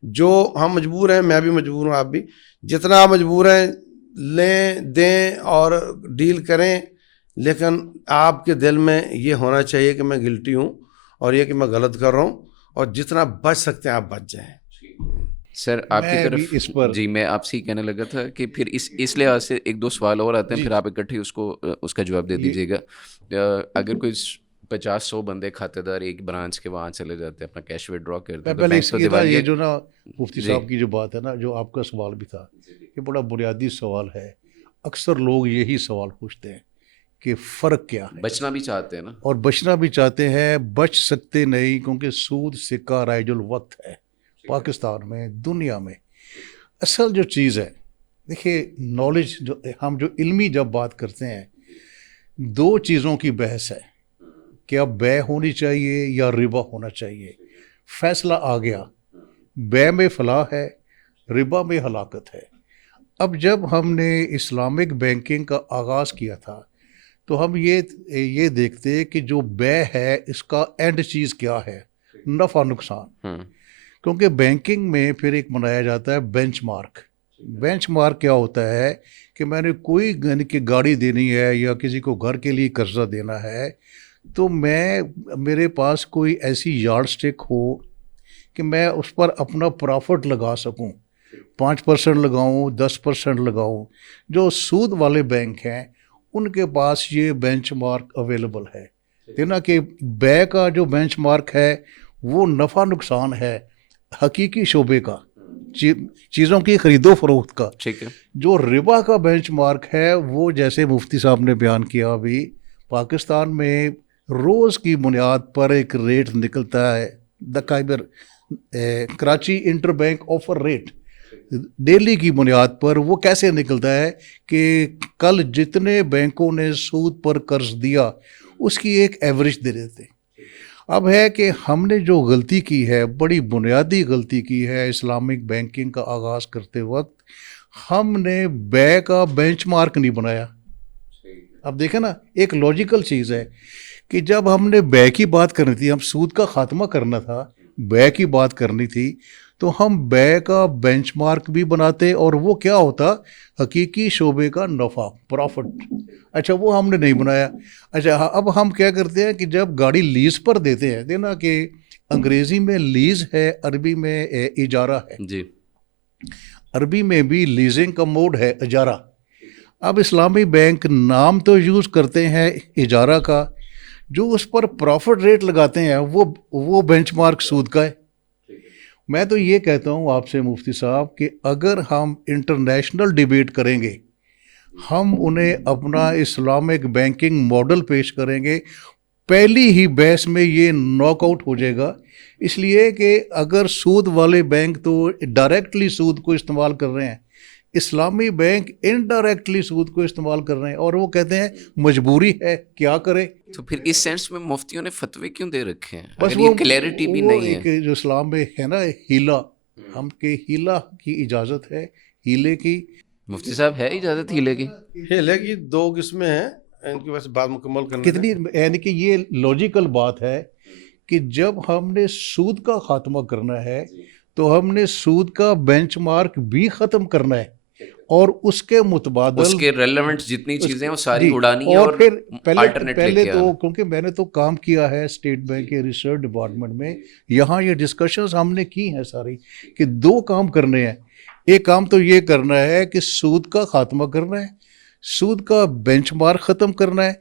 جو ہم مجبور ہیں، میں بھی مجبور ہوں، آپ بھی، جتنا آپ مجبور ہیں لیں دیں اور ڈیل کریں، لیکن آپ کے دل میں یہ ہونا چاہیے کہ میں گلٹی ہوں اور یہ کہ میں غلط کر رہا ہوں، اور جتنا بچ سکتے ہیں آپ بچ جائیں۔ سر آپ کی طرف اس پر جی میں آپ سے ہی کہنے لگا تھا کہ پھر اس لحاظ سے 1-2 سوال اور آتے ہیں، پھر آپ اکٹھے اس کا جواب دے دیجیے گا۔ اگر کوئی 50-100 بندے کھاتے دار ایک برانچ کے وہاں چلے جاتے ہیں، اپنا کیش وڈرا کرتے ہیں، تو بینک تو دیوالیہ، یہ جو نا مفتی صاحب کی جو بات ہے نا، جو آپ کا سوال بھی تھا، یہ بڑا بنیادی سوال ہے، اکثر لوگ یہی سوال پوچھتے ہیں کہ فرق کیا ہے، بچنا بھی چاہتے ہیں نا، اور بچنا بھی چاہتے ہیں، بچ سکتے نہیں، کیونکہ سود سکہ رائج الوقت ہے پاکستان میں، دنیا میں۔ اصل جو چیز ہے، دیکھیے نالج، ہم جو علمی جب بات کرتے ہیں، 2 چیزوں کی بحث ہے، کیا بے ہونی چاہیے یا ربا ہونا چاہیے۔ فیصلہ آ گیا، بے میں فلاح ہے، ربا میں ہلاکت ہے۔ اب جب ہم نے اسلامک بینکنگ کا آغاز کیا تھا تو ہم یہ دیکھتے کہ جو بے ہے اس کا اینڈ چیز کیا ہے، نفع نقصان، کیونکہ بینکنگ میں پھر ایک بنایا جاتا ہے بینچ مارک۔ بینچ مارک کیا ہوتا ہے کہ میں نے کوئی کہ گاڑی دینی ہے یا کسی کو گھر کے لیے قرضہ دینا ہے، تو میرے پاس کوئی ایسی یارڈ سٹک ہو کہ میں اس پر اپنا پرافٹ لگا سکوں، 5% لگاؤں، 10% لگاؤں۔ جو سود والے بینک ہیں ان کے پاس یہ بینچ مارک اویلیبل ہے، دینا کہ بے کا جو بینچ مارک ہے وہ نفع نقصان ہے حقیقی شعبے کا، چیزوں کی خرید و فروخت کا۔ ٹھیک ہے۔ جو ربا کا بینچ مارک ہے وہ جیسے مفتی صاحب نے بیان کیا ابھی، پاکستان میں روز کی بنیاد پر ایک ریٹ نکلتا ہے، Karachi interbank offer rate, daily کی بنیاد پر وہ کیسے نکلتا ہے کہ کل جتنے بینکوں نے سود پر قرض دیا اس کی ایک ایوریج دے دیتے۔ اب ہے کہ ہم نے جو غلطی کی ہے، بڑی بنیادی غلطی کی ہے اسلامک بینکنگ کا آغاز کرتے وقت، ہم نے بے کا بینچ مارک نہیں بنایا۔ اب دیکھیں نا، ایک لاجیکل چیز ہے کہ جب ہم نے بے کی بات کرنی تھی، ہم سود کا خاتمہ کرنا تھا، بے کی بات کرنی تھی، تو ہم بے کا بینچ مارک بھی بناتے، اور وہ کیا ہوتا، حقیقی شعبے کا نفع، پرافٹ۔ اچھا وہ ہم نے نہیں بنایا۔ اچھا اب ہم کیا کرتے ہیں کہ جب گاڑی لیز پر دیتے ہیں، دینا کہ انگریزی میں لیز ہے، عربی میں اجارہ ہے، جی، عربی میں بھی لیزنگ کا موڈ ہے اجارہ۔ اب اسلامی بینک نام تو یوز کرتے ہیں اجارہ کا، جو اس پر پرافٹ ریٹ لگاتے ہیں وہ بینچ مارک سود کا ہے۔ میں تو یہ کہتا ہوں آپ سے مفتی صاحب کہ اگر ہم انٹرنیشنل ڈیبیٹ کریں گے، ہم انہیں اپنا اسلامک بینکنگ ماڈل پیش کریں گے، پہلی ہی بحث میں یہ ناک آؤٹ ہو جائے گا، اس لیے کہ اگر سود والے بینک تو ڈائریکٹلی سود کو استعمال کر رہے ہیں، اسلامی بینک انڈائریکٹلی سود کو استعمال کر رہے ہیں، اور وہ کہتے ہیں مجبوری ہے، کیا کرے۔ تو پھر اس سینس میں مفتیوں نے فتوے کیوں دے رکھے ہیں بس اگر یہ کلیئرٹی بھی نہیں ہے؟ جو اسلام میں ہے نا ہیلا، ہم کے ہیلا کی اجازت ہے، ہیلے کی۔ مفتی صاحب ہے اجازت ہیلے کی؟ ہیلے کی 2 قسمیں ہیں، ان کی ویسے بات مکمل کرنے کتنی، یعنی کہ یہ لاجیکل بات ہے کہ جب ہم نے سود کا خاتمہ کرنا ہے تو ہم نے سود کا بینچ مارک بھی ختم کرنا ہے، اور اس کے متبادل اس کے ریلیونٹ جتنی چیزیں ہیں وہ ساری اڑانی ہے، اور پھر الٹرنیٹ پہلے لے کے تو آنا۔ کیونکہ میں نے تو کام کیا ہے اسٹیٹ بینک کے ریسرچ ڈپارٹمنٹ میں، یہاں یہ ڈسکشنز ہم نے کی ہیں ساری کہ 2 کام کرنے ہیں۔ ایک کام تو یہ کرنا ہے کہ سود کا خاتمہ کرنا ہے، سود کا بینچ مارک ختم کرنا ہے،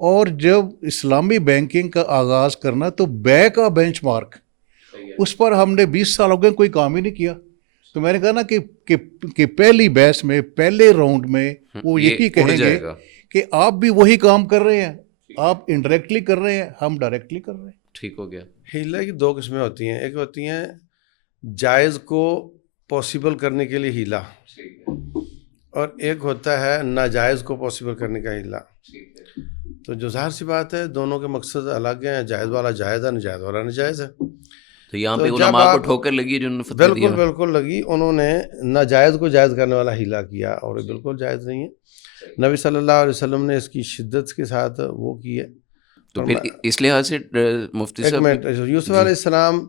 اور جب اسلامی بینکنگ کا آغاز کرنا تو بے کا بینچ مارک اس پر ہم نے 20 سال ہو گئے کوئی کام ہی نہیں کیا. تو میں نے کہا نا کہ پہلی بحث میں پہلے راؤنڈ میں وہ یہی کہیں گے کہ آپ بھی وہی کام کر رہے ہیں, آپ انڈائریکٹلی کر رہے ہیں, ہم ڈائریکٹلی کر رہے ہیں. ٹھیک ہو گیا. ہیلے کی دو قسمیں ہوتی ہیں, ایک ہوتی ہیں جائز کو پاسبل کرنے کے لیے ہیلا, اور ایک ہوتا ہے ناجائز کو پاسبل کرنے کا ہیلا. تو جو ظاہر سی بات ہے دونوں کے مقصد الگ ہیں, جائز والا جائز ہے, ناجائز والا ناجائز ہے. تو یہاں پہ علماء کو ٹھوکر لگی جنہوں نے فتویٰ دیا. بالکل لگی, انہوں نے ناجائز کو جائز کرنے والا ہیلا کیا, اور یہ بالکل جائز نہیں ہے. نبی صلی اللہ علیہ وسلم نے اس کی شدت کے ساتھ وہ کی ہے. تو پھر اس لحاظ سے مفتی صاحب یوسف علیہ السلام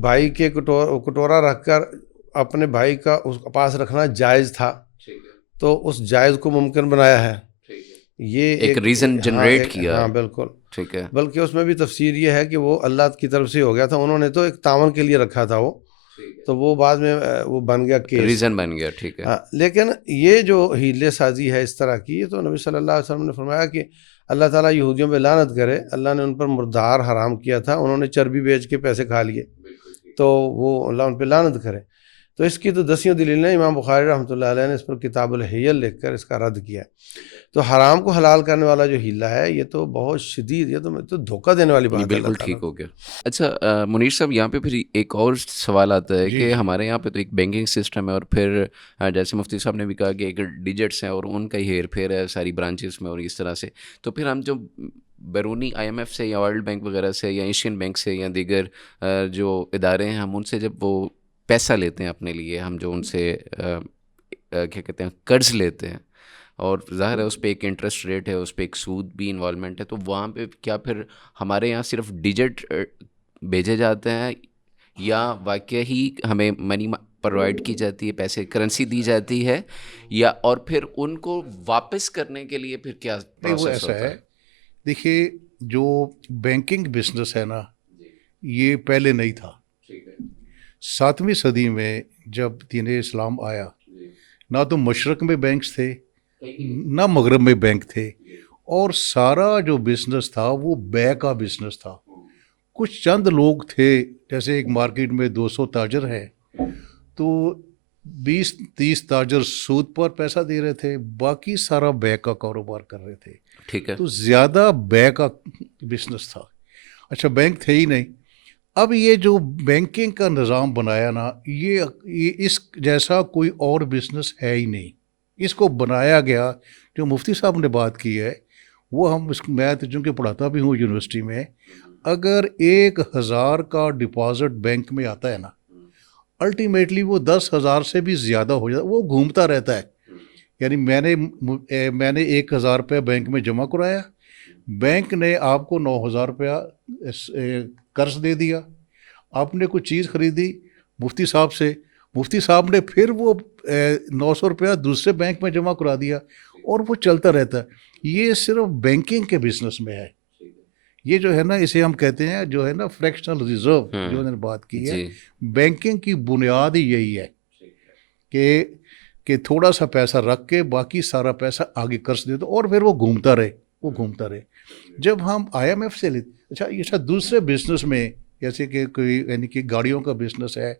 بھائی کے کٹورا رکھ کر اپنے بھائی کا اس پاس رکھنا جائز تھا, تو اس جائز کو ممکن بنایا ہے. یہ ایک ریزن جنریٹ کیا. ہاں بالکل ٹھیک ہے. بلکہ اس میں بھی تفسیر یہ ہے کہ وہ اللہ کی طرف سے ہو گیا تھا, انہوں نے تو ایک تعاون کے لیے رکھا تھا وہ, تو وہ بعد میں وہ بن گیا کیس, ریزن بن گیا. ٹھیک ہے. لیکن یہ جو ہیلے سازی ہے اس طرح کی, تو نبی صلی اللہ علیہ وسلم نے فرمایا کہ اللہ تعالیٰ یہودیوں پہ لعنت کرے, اللہ نے ان پر مردار حرام کیا تھا, انہوں نے چربی بیچ کے پیسے کھا لیے, تو وہ اللہ ان پہ لعنت کرے. تو اس کی تو 10 دلیلیں امام بخاری رحمۃ اللہ علیہ نے اس پر کتاب الحیل لکھ کر اس کا رد کیا. تو حرام کو حلال کرنے والا جو ہیلا ہے یہ تو بہت شدید, یہ تو دھوکہ دینے والی بات ہے. بالکل ٹھیک ہو گیا. اچھا منیر صاحب, یہاں پہ پھر ایک اور سوال آتا ہے کہ ہمارے یہاں پہ تو ایک بینکنگ سسٹم ہے, اور پھر جیسے مفتی صاحب نے بھی کہا کہ ایک ڈیجٹس ہیں اور ان کا ہی ہیر پھیر ہے ساری برانچز میں, اور اس طرح سے. تو پھر ہم جو بیرونی IMF سے یا ورلڈ بینک وغیرہ سے یا ایشین بینک سے یا دیگر جو ادارے ہیں, ہم ان سے جب وہ پیسہ لیتے ہیں اپنے لیے, ہم جو ان سے کیا کہتے ہیں قرض لیتے ہیں, اور ظاہر ہے اس پہ ایک انٹرسٹ ریٹ ہے, اس پہ ایک سود بھی انوالومنٹ ہے, تو وہاں پہ کیا پھر ہمارے یہاں صرف ڈیجٹ بھیجے جاتے ہیں یا واقعی ہی ہمیں منی پرووائڈ کی جاتی ہے, پیسے کرنسی دی جاتی ہے, یا اور پھر ان کو واپس کرنے کے لیے پھر کیا پروسیس ہوتا ہے؟ دیکھیے جو بینکنگ بزنس ہے نا یہ پہلے نہیں تھا. 7ویں صدی میں جب دین اسلام آیا, نہ تو مشرق میں بینکس تھے نہ مغرب میں بینک تھے, اور سارا جو بزنس تھا وہ بے کا بزنس تھا. کچھ چند لوگ تھے, جیسے ایک مارکیٹ میں 200 تاجر ہیں, تو 20-30 تاجر سود پر پیسہ دے رہے تھے, باقی سارا بے کا کاروبار کر رہے تھے. ٹھیک ہے. تو زیادہ بے کا بزنس تھا. اچھا بینک تھے ہی نہیں. اب یہ جو بینکنگ کا نظام بنایا نا, یہ اس جیسا کوئی اور بزنس ہے ہی نہیں. اس کو بنایا گیا, جو مفتی صاحب نے بات کی ہے وہ ہم میں تو چونکہ پڑھاتا بھی ہوں یونیورسٹی میں, اگر 1000 کا ڈپازٹ بینک میں آتا ہے نا, الٹیمیٹلی وہ 10,000 سے بھی زیادہ ہو جاتا, وہ گھومتا رہتا ہے. یعنی میں نے 1,000 روپیہ بینک میں جمع کرایا, بینک نے آپ کو 9,000 روپیہ قرض دے دیا, آپ نے کوئی چیز خریدی مفتی صاحب سے, مفتی صاحب نے پھر وہ 900 روپیہ دوسرے بینک میں جمع کرا دیا, اور وہ چلتا رہتا ہے. یہ صرف بینکنگ کے بزنس میں ہے. یہ جو ہے نا اسے ہم کہتے ہیں جو ہے نا فریکشنل ریزرو, جو انہوں نے بات کی ہے. بینکنگ کی بنیاد ہی یہی ہے کہ تھوڑا سا پیسہ رکھ کے باقی سارا پیسہ آگے قرض دے دو, اور پھر وہ گھومتا رہے. جب ہم IMF سے لیتے, اچھا دوسرے بزنس میں جیسے کہ کوئی یعنی کہ گاڑیوں کا بزنس ہے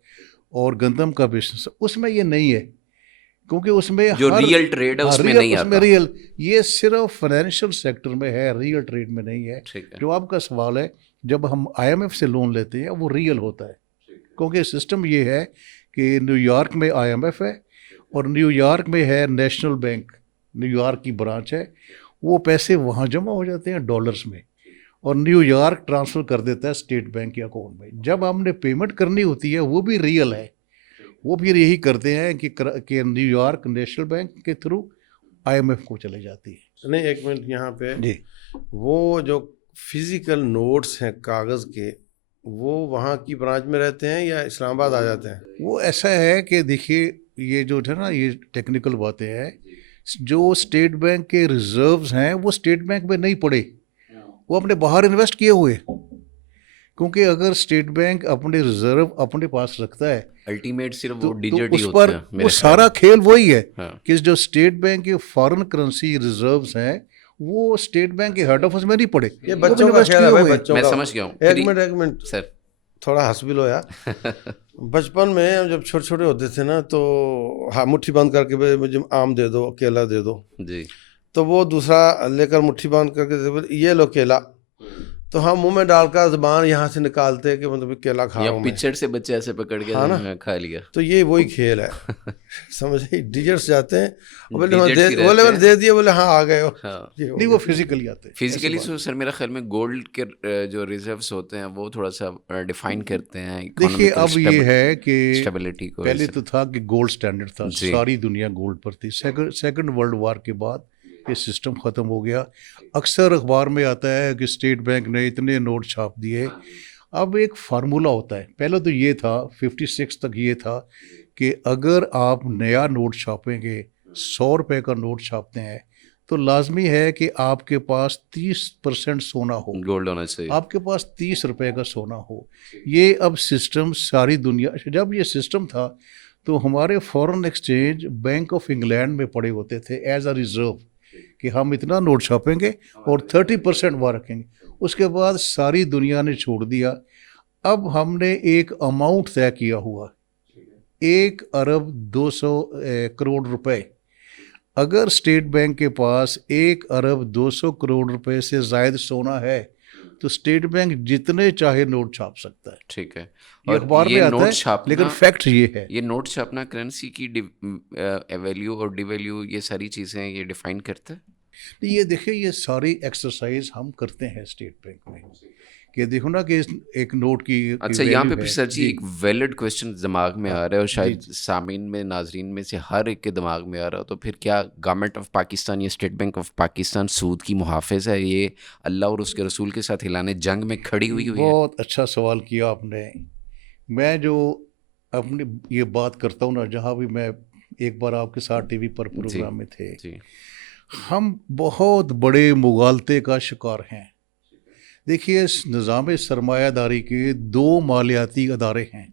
اور گندم کا بزنس, اس میں یہ نہیں ہے, کیونکہ اس میں جو ریئل ٹریڈ ہے اس میں نہیں آتا. ریئل, یہ صرف فائنینشیل سیکٹر میں ہے, ریئل ٹریڈ میں نہیں ہے. جو آپ کا سوال ہے, جب ہم IMF سے لون لیتے ہیں وہ ریئل ہوتا ہے, کیونکہ سسٹم یہ ہے کہ نیو یارک میں IMF ہے, اور نیو یارک میں ہے نیشنل بینک, نیو یارک کی برانچ ہے, وہ پیسے وہاں جمع ہو جاتے ہیں ڈالرز میں, اور نیو یارک ٹرانسفر کر دیتا ہے اسٹیٹ بینک کے اکاؤنٹ میں. جب ہم نے پیمنٹ کرنی ہوتی ہے وہ بھی ریئل ہے, وہ بھی یہی کرتے ہیں کہ نیو یارک نیشنل بینک کے تھرو IMF کو چلے جاتی ہے. نہیں, ایک منٹ یہاں پہ جی, وہ جو فزیکل نوٹس ہیں کاغذ کے, وہ وہاں کی برانچ میں رہتے ہیں یا اسلام آباد آ جاتے ہیں؟ وہ ایسا ہے کہ دیکھیے یہ جو ہے نا یہ ٹیکنیکل باتیں ہیں, جو اسٹیٹ بینک کے ریزروز ہیں وہ اسٹیٹ بینک میں نہیں پڑے, وہ اپنے باہر انویسٹ کیے ہوئے. کیونکہ اگر اسٹیٹ بینک اپنے ریزرو اپنے پاس رکھتا ہے, الٹیمیٹ صرف وہ ڈیجٹ ہی اس پر ہوتا ہے. وہ سارا کھیل وہی ہے کہ جو اسٹیٹ بینک کے فارن کرنسی ریزروز ہیں وہ اسٹیٹ بینک کے ہیڈ آفس میں نہیں پڑے. یہ بچوں کا خیال ہے بھائی, بچوں میں کا. سمجھ گیا ہوں. ایک منٹ سر تھوڑا ہنس بھی لو یار. بچپن میں جب چھوٹے چھوٹے ہوتے تھے نا تو ہاں مٹھی بند کر کے مجھے آم دے دو, کیلا دے دو, جی, تو وہ دوسرا لے کر مٹھی بند کر کے یہ لو کیلا, تو ہم منہ میں ڈال کر زبان یہاں سے نکالتے کہ مطلب کیلا کھا رہا ہوں میں, پچھڑ سے بچے ایسے پکڑ کے کھا لیا. تو یہ وہی کھیل ہے. سمجھے, ڈیجٹس جاتے ہیں بولے دے دیے, بولے ہاں آ گئے ہو. نہیں وہ فزیکلی آتے ہیں. فزیکلی سر میرا خیال میں گولڈ کے جو ریزروس ہوتے ہیں وہ تھوڑا سا ڈیفائن کرتے ہیں. دیکھیے اب یہ ہے کہ اسٹیبلٹی کو, پہلے تو تھا کہ گولڈ اسٹینڈرڈ تھا, ساری دنیا گولڈ پر تھی. سیکنڈ ورلڈ وار کے بعد یہ سسٹم ختم ہو گیا. اکثر اخبار میں آتا ہے کہ اسٹیٹ بینک نے اتنے نوٹ چھاپ دیے. اب ایک فارمولہ ہوتا ہے, پہلے تو یہ تھا 56 تک یہ تھا کہ اگر آپ نیا نوٹ چھاپیں گے, 100 روپے کا نوٹ چھاپتے ہیں, تو لازمی ہے کہ آپ کے پاس 30% سونا ہو, گولڈ ہونا چاہیے, آپ کے پاس 30 روپے کا سونا ہو. یہ اب سسٹم ساری دنیا, جب یہ سسٹم تھا تو ہمارے foreign exchange bank of England میں پڑے ہوتے تھے ایز اے ریزرو کہ ہم اتنا نوٹ چھاپیں گے اور 30% وہاں رکھیں گے. اس کے بعد ساری دنیا نے چھوڑ دیا. اب ہم نے ایک اماؤنٹ طے کیا ہوا, 1 ارب 200 کروڑ روپے. اگر اسٹیٹ بینک کے پاس 1 ارب 200 کروڑ روپے سے زائد سونا ہے تو اسٹیٹ بینک جتنے چاہے نوٹ چھاپ سکتا ہے. ٹھیک ہے, یہ اخبار میں آتا ہے, لیکن فیکٹ یہ ہے. یہ نوٹ چھاپنا کرنسی کی ویلیو اور ڈی ویلیو, یہ ساری چیزیں یہ ڈیفائن کرتا ہے. یہ دیکھیں, یہ ساری ایکسرسائز ہم کرتے ہیں اسٹیٹ بینک میں کہ دیکھو نا کہ ایک نوٹ کی. اچھا, یہاں پہ پھر سر جی ایک ویلڈ کویسچن دماغ میں آ رہا ہے, اور شاید سامعین میں ناظرین میں سے ہر ایک کے دماغ میں آ رہا ہو, تو پھر کیا گورنمنٹ آف پاکستان یا اسٹیٹ بینک آف پاکستان سود کی محافظ ہے؟ یہ اللہ اور اس کے رسول کے ساتھ اعلان جنگ میں کھڑی ہوئی ہے. بہت اچھا سوال کیا آپ نے. میں جو اپنی یہ بات کرتا ہوں نا, جہاں بھی میں ایک بار آپ کے ساتھ ٹی وی پر پروگرام میں تھے, ہم بہت بڑے مغالطے کا شکار ہیں. دیکھیے, اس نظام سرمایہ داری کے 2 مالیاتی ادارے ہیں.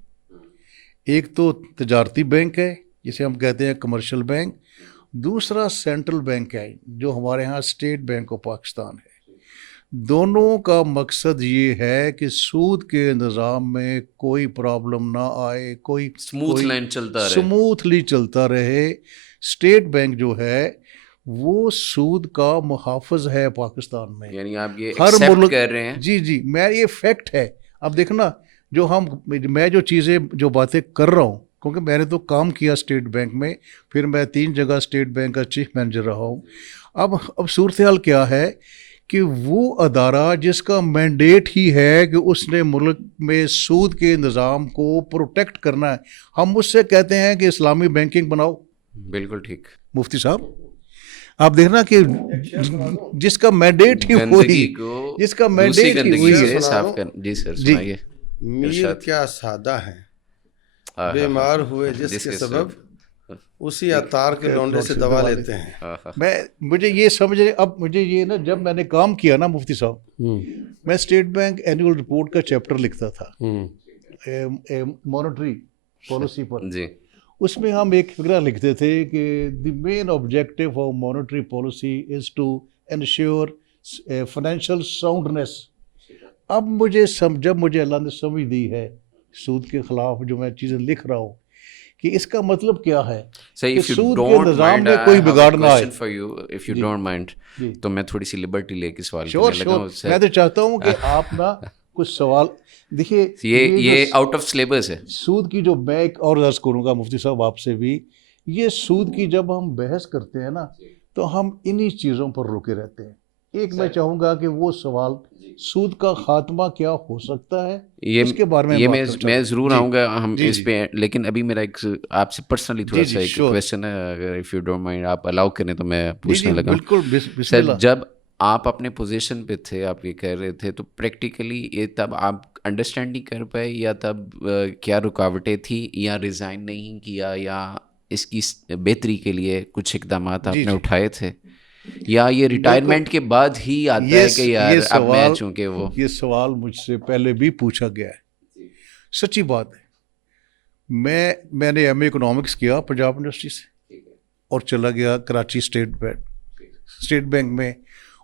ایک تو تجارتی بینک ہے جسے ہم کہتے ہیں کمرشل بینک, دوسرا سینٹرل بینک ہے جو ہمارے ہاں اسٹیٹ بینک آف پاکستان ہے. دونوں کا مقصد یہ ہے کہ سود کے نظام میں کوئی پرابلم نہ آئے, کوئی سموتھلی چلتا رہے. اسٹیٹ بینک جو ہے وہ سود کا محافظ ہے پاکستان میں. یعنی آپ یہ ہر ملک کر رہے ہیں. جی میں یہ فیکٹ ہے. اب دیکھنا, جو میں جو چیزیں جو باتیں کر رہا ہوں, کیونکہ میں نے تو کام کیا اسٹیٹ بینک میں, پھر میں 3 جگہ اسٹیٹ بینک کا چیف مینیجر رہا ہوں. اب صورتحال کیا ہے کہ وہ ادارہ جس کا مینڈیٹ ہی ہے کہ اس نے ملک میں سود کے نظام کو پروٹیکٹ کرنا ہے, ہم اس سے کہتے ہیں کہ اسلامی بینکنگ بناؤ. بالکل ٹھیک مفتی صاحب, آپ دیکھنا کہ جس کا مینڈیٹ ہی وہی, جس کا مینڈیٹ ہی وہی ہے. صاف کر. جی سر سنائیے. میر کیا سادہ ہیں, بیمار ہوئے جس کے سبب اسی عطار کے لونڈے سے دوا لیتے ہیں. مجھے یہ سمجھے, اب مجھے یہ نا, جب میں نے کام کیا نا مفتی صاحب, میں اسٹیٹ بینک اینول رپورٹ کا چیپٹر لکھتا تھا مانیٹری پالیسی پر. جی, اس میں ہم ایک فقرہ لکھتے تھے کہ the main objective of monetary policy is to ensure financial soundness. اب جب مجھے اللہ نے سمجھ دی ہے سود کے خلاف جو میں چیزیں لکھ رہا ہوں, کہ اس کا مطلب کیا ہے کہ سود کے نظام میں کوئی بگاڑ نہ آئے. if you don't mind, تو میں تھوڑی سی لبرٹی لے کے سوال کرنے لگا ہوں. میں تو چاہتا ہوں کہ آپ نا کچھ سوال دیکھیے, یہ آؤٹ آف سلیبس ہے سود کی. جو میں ایک اور عرض کروں گا مفتی صاحب آپ سے بھی, یہ سود کی جب ہم بحث کرتے ہیں نا تو ہم انہی چیزوں پر رکے رہتے ہیں. ایک میں چاہوں گا کہ وہ سوال سود کا خاتمہ کیا ہو سکتا ہے, اس کے بارے میں میں ضرور آؤں گا ہم اس پہ, لیکن ابھی میرا ایک آپ سے پرسنلی تھوڑا سا ایک کویسچن ہے, اگر if you don't mind آپ الاؤ کریں تو میں پوچھنے لگا. بالکل سر, جب آپ اپنے پوزیشن پہ تھے, آپ یہ کہہ رہے تھے, تو پریکٹیکلی یہ تب آپ انڈرسٹینڈ نہیں کر پائے, یا تب کیا رکاوٹیں تھیں, یا ریزائن نہیں کیا, یا اس کی بہتری کے لیے کچھ اقدامات آپ نے اٹھائے تھے, یا یہ ریٹائرمنٹ کے بعد ہی آتا ہے کہ یار اب میں چونکہ وہ. یہ سوال مجھ سے پہلے بھی پوچھا گیا ہے, سچی بات ہے. میں نے ایم اے اکنامکس کیا پنجاب یونیورسٹی سے, اور چلا گیا کراچی اسٹیٹ بینک میں,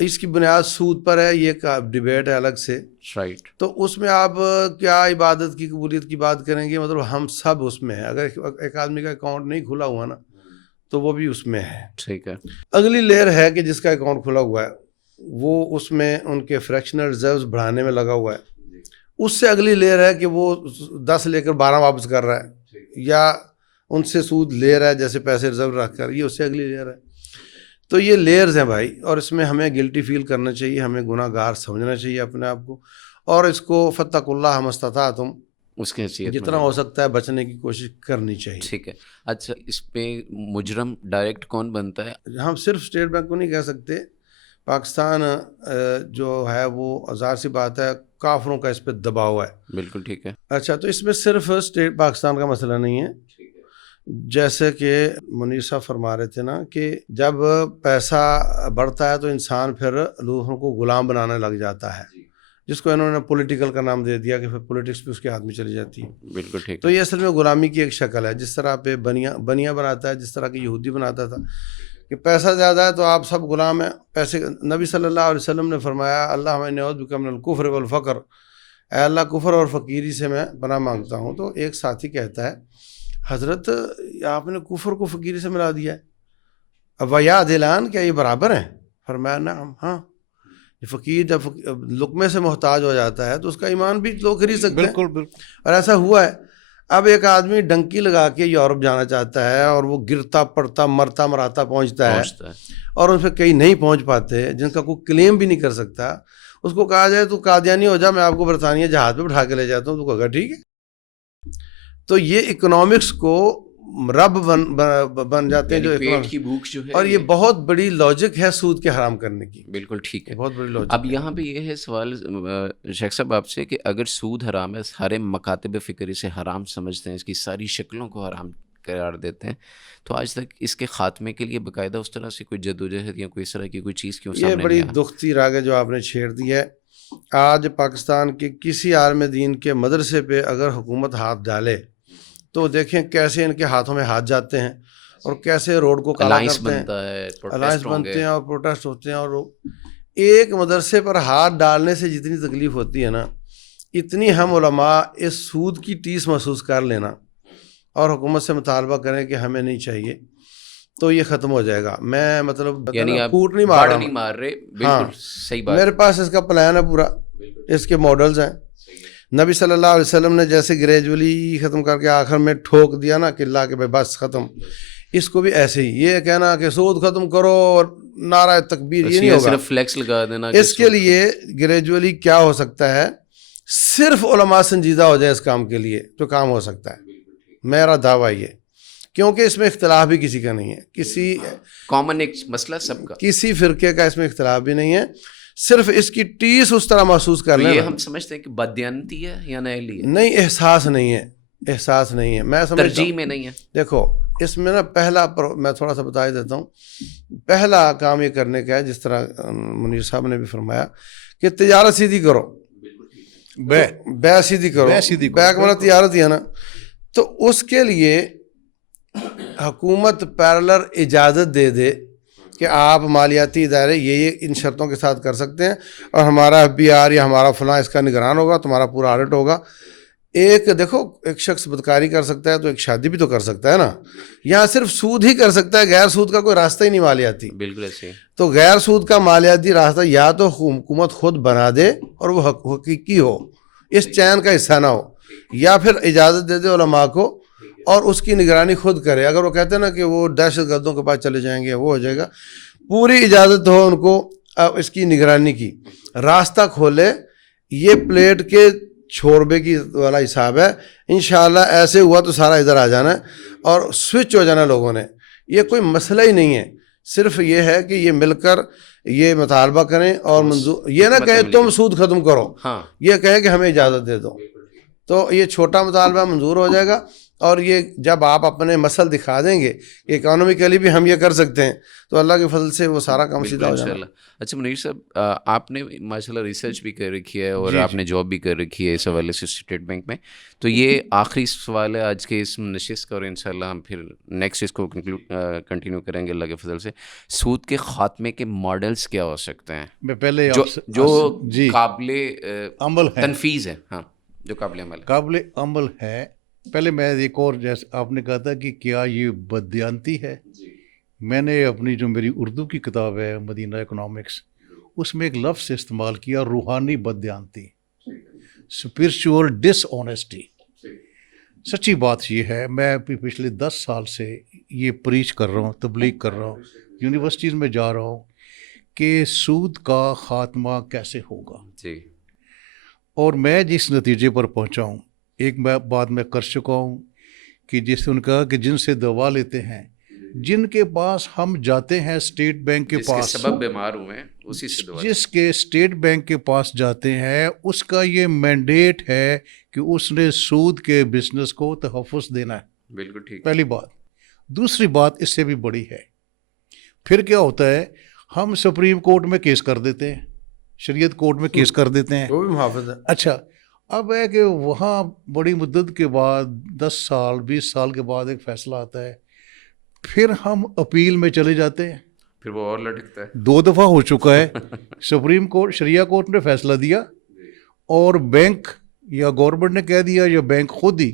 اس کی بنیاد سود پر ہے، یہ ایک ڈبیٹ ہے الگ سے. رائٹ. تو اس میں آپ کیا عبادت کی قبولیت کی بات کریں گے؟ مطلب ہم سب اس میں ہیں. اگر ایک آدمی کا اکاؤنٹ نہیں کھلا ہوا نا تو وہ بھی اس میں ہے. ٹھیک ہے. اگلی لیئر ہے کہ جس کا اکاؤنٹ کھلا ہوا ہے وہ اس میں ان کے فریکشنل ریزروز بڑھانے میں لگا ہوا ہے. اس سے اگلی لیئر ہے کہ وہ 10 لے کر 12 واپس کر رہا ہے یا ان سے سود لے رہا ہے جیسے پیسے ریزرو رکھ کر. یہ اس سے اگلی لیئر ہے. تو یہ لیئرز ہیں بھائی، اور اس میں ہمیں گلٹی فیل کرنا چاہیے، ہمیں گناہ گار سمجھنا چاہیے اپنے آپ کو، اور اس کو فاتقوا اللہ ما استطعتم اس کی حیثیت جتنا ہو سکتا ہے بچنے کی کوشش کرنی چاہیے. ٹھیک ہے. اچھا، اس پہ مجرم ڈائریکٹ کون بنتا ہے؟ ہم صرف اسٹیٹ بینک کو نہیں کہہ سکتے. پاکستان جو ہے وہ ظاہر سی بات ہے کافروں کا اس پہ دباؤ ہے. بالکل ٹھیک ہے. اچھا، تو اس میں صرف اسٹیٹ پاکستان کا مسئلہ نہیں ہے. جیسے کہ منیر صاحب فرما رہے تھے نا کہ جب پیسہ بڑھتا ہے تو انسان پھر لوگوں کو غلام بنانے لگ جاتا ہے، جس کو انہوں نے پولیٹیکل کا نام دے دیا کہ پھر پولیٹکس بھی اس کے ہاتھ میں چلی جاتی ہے. بالکل ٹھیک. تو یہ اصل میں غلامی کی ایک شکل ہے. جس طرح پہ بنیا بناتا ہے، جس طرح کہ یہودی بناتا تھا کہ پیسہ زیادہ ہے تو آپ سب غلام ہیں. پیسے نبی صلی اللہ علیہ وسلم نے فرمایا اللہم انی اعوذ بک من الکفر والفقر، اے اللہ کفر اور فقیری سے میں پناہ مانگتا ہوں. تو ایک ساتھی کہتا ہے حضرت آپ نے کفر کو فقیری سے ملا دیا ہے، اب یا دلان کیا یہ برابر ہیں؟ فرمایا نعم، ہاں. فقیر جب لقمے سے محتاج ہو جاتا ہے تو اس کا ایمان بھی لوگ خرید سکتے ہیں. بالکل بالکل. اور ایسا ہوا ہے. اب ایک آدمی ڈنکی لگا کے یورپ جانا چاہتا ہے اور وہ گرتا پڑتا مرتا مراتا پہنچتا ہے اور ان پہ کئی نہیں پہنچ پاتے جن کا کوئی کلیم بھی نہیں کر سکتا. اس کو کہا جائے تو قادیانی ہو جا، میں آپ کو برطانیہ جہاز پہ بٹھا کے لے جاتا ہوں، تو کہا ٹھیک ہے. تو یہ اکنامکس کو رب بن جاتے ہیں جو پیٹ کی بھوک جو ہے. اور یہ بہت بڑی لاجک ہے سود کے حرام کرنے کی. بالکل ٹھیک ہے. بہت بڑی لاجک. اب یہاں پہ یہ ہے سوال شیخ صاحب آپ سے کہ اگر سود حرام ہے، سارے مکاتب فکر اسے حرام سمجھتے ہیں، اس کی ساری شکلوں کو حرام قرار دیتے ہیں، تو آج تک اس کے خاتمے کے لیے باقاعدہ اس طرح سے کوئی جدوجہد یا کوئی اس طرح کی کوئی چیز کیوں سامنے یہ بڑی دکھتی راگ ہے جو آپ نے چھیڑ دی ہے. آج پاکستان کے کسی عالم دین کے مدرسے پہ اگر حکومت ہاتھ ڈالے تو دیکھیں کیسے ان کے ہاتھوں میں ہاتھ جاتے ہیں اور کیسے روڈ کو کالا کرتے ہیں، الائنس بنتے ہیں اور پروٹیسٹ ہوتے ہیں. اور ایک مدرسے پر ہاتھ ڈالنے سے جتنی تکلیف ہوتی ہے نا، اتنی ہم علماء اس سود کی ٹیس محسوس کر لینا اور حکومت سے مطالبہ کریں کہ ہمیں نہیں چاہیے تو یہ ختم ہو جائے گا. میں مطلب یعنی کوٹ نہیں مار رہے. بالکل صحیح بات. میرے پاس اس کا پلان ہے پورا، اس کے ماڈلز ہیں. نبی صلی اللہ علیہ وسلم نے جیسے گریجولی ختم کر کے آخر میں ٹھوک دیا نا کہ اللہ کے بس ختم، اس کو بھی ایسے ہی یہ کہنا کہ سود ختم کرو اور نعرہ تکبیر یہ نہیں ہوگا. صرف فلیکس لگا دینا. اس کے لیے گریجولی کیا ہو سکتا ہے، صرف علماء سنجیدہ ہو جائے اس کام کے لیے تو کام ہو سکتا ہے. میرا دعویٰ یہ، کیونکہ اس میں اختلاف بھی کسی کا نہیں ہے، کسی کامن ایک مسئلہ سب کا، کسی فرقے کا اس میں اختلاف بھی نہیں ہے. صرف اس کی ٹیس اس طرح محسوس کر لیں. یہ ہم سمجھتے ہیں کہ بددیانتی ہے یا نیلی ہے؟ نہیں، احساس نہیں ہے، احساس نہیں ہے. میں سمجھتا ہوں ترجیح میں نہیں ہے. دیکھو اس میں نا پہلا میں تھوڑا سا بتا ہی دیتا ہوں. پہلا کام یہ کرنے کا ہے جس طرح منیر صاحب نے بھی فرمایا کہ تجارت سیدھی کرو، بے سیدھی کرو. بے کا مطلب تجارت ہی ہے نا. تو اس کے لیے حکومت پیرلر اجازت دے دے کہ آپ مالیاتی ادارے یہ ان شرطوں کے ساتھ کر سکتے ہیں اور ہمارا FBR یا ہمارا فلاں اس کا نگران ہوگا، تمہارا پورا آڈٹ ہوگا. ایک دیکھو ایک شخص بدکاری کر سکتا ہے تو ایک شادی بھی تو کر سکتا ہے نا. یہاں صرف سود ہی کر سکتا ہے، غیر سود کا کوئی راستہ ہی نہیں مالیاتی. بالکل ایسے. تو غیر سود کا مالیاتی راستہ یا تو حکومت خود بنا دے اور وہ حقیقی ہو، اس چین کا حصہ نہ ہو، یا پھر اجازت دے دے علماء کو اور اس کی نگرانی خود کرے. اگر وہ کہتے ہیں نا کہ وہ دہشت گردوں کے پاس چلے جائیں گے، وہ ہو جائے گا، پوری اجازت ہو ان کو اس کی نگرانی کی، راستہ کھولے. یہ پلیٹ کے چھوربے کی والا حساب ہے. انشاءاللہ ایسے ہوا تو سارا ادھر آ جانا ہے اور سوئچ ہو جانا لوگوں نے. یہ کوئی مسئلہ ہی نہیں ہے، صرف یہ ہے کہ یہ مل کر یہ مطالبہ کریں اور منظور، یہ نہ کہے تم سود ختم کرو، یہ کہے کہ ہمیں اجازت دے دو. تو یہ چھوٹا مطالبہ منظور ہو جائے گا اور یہ جب آپ اپنے مسل دکھا دیں گے کہ اکانومیکلی بھی ہم یہ کر سکتے ہیں تو اللہ کے فضل سے وہ سارا کام سیدھا ہو جائے گا. اچھا منیر صاحب، آپ نے ماشاء اللہ ریسرچ بھی کر رکھی ہے اور آپ نے جاب بھی کر رکھی ہے اس حوالے سے اسٹیٹ بینک میں، تو یہ آخری سوال ہے آج کے اس نشست کا، اور انشاءاللہ ہم پھر نیکسٹ اس کو کنٹینیو کریں گے اللہ کے فضل سے. سود کے خاتمے کے ماڈلز کیا ہو سکتے ہیں میں پہلے جو قابل عمل ہے، تنفیذ ہے؟ ہاں، جو قابل عمل ہے. پہلے میں ایک اور، جیسے آپ نے کہا تھا کہ کیا یہ بددیانتی ہے، میں نے اپنی جو میری اردو کی کتاب ہے مدینہ اکنامکس، اس میں ایک لفظ استعمال کیا، روحانی بددیانتی، اسپرچول ڈس آنیسٹی. سچی بات یہ ہے، میں پچھلے 10 سال سے یہ پریچ کر رہا ہوں، تبلیغ کر رہا ہوں، یونیورسٹیز میں جا رہا ہوں کہ سود کا خاتمہ کیسے ہوگا. اور میں جس نتیجے پر پہنچا ہوں، ایک بات میں کر چکا ہوں کہ جس نے کہا کہ جن سے دوا لیتے ہیں، جن کے پاس ہم جاتے ہیں اسٹیٹ بینک کے پاس، سبب بیمار ہوئے ہیں اسی سے دوا، جس کے اسٹیٹ بینک کے پاس جاتے ہیں، اس کا یہ مینڈیٹ ہے کہ اس نے سود کے بزنس کو تحفظ دینا ہے. بالکل ٹھیک. پہلی بات. دوسری بات اس سے بھی بڑی ہے، پھر کیا ہوتا ہے، ہم سپریم کورٹ میں کیس کر دیتے ہیں، شریعت کورٹ میں کیس کر دیتے ہیں، وہ بھی محافظ ہے. اچھا، اب ہے کہ وہاں بڑی مدت کے بعد 10 سال 20 سال کے بعد ایک فیصلہ آتا ہے، پھر ہم اپیل میں چلے جاتے ہیں، پھر وہ اور لٹکتا ہے. 2 دفعہ ہو چکا ہے. سپریم کورٹ، شریعہ کورٹ نے فیصلہ دیا اور بینک یا گورنمنٹ نے کہہ دیا یا بینک خود ہی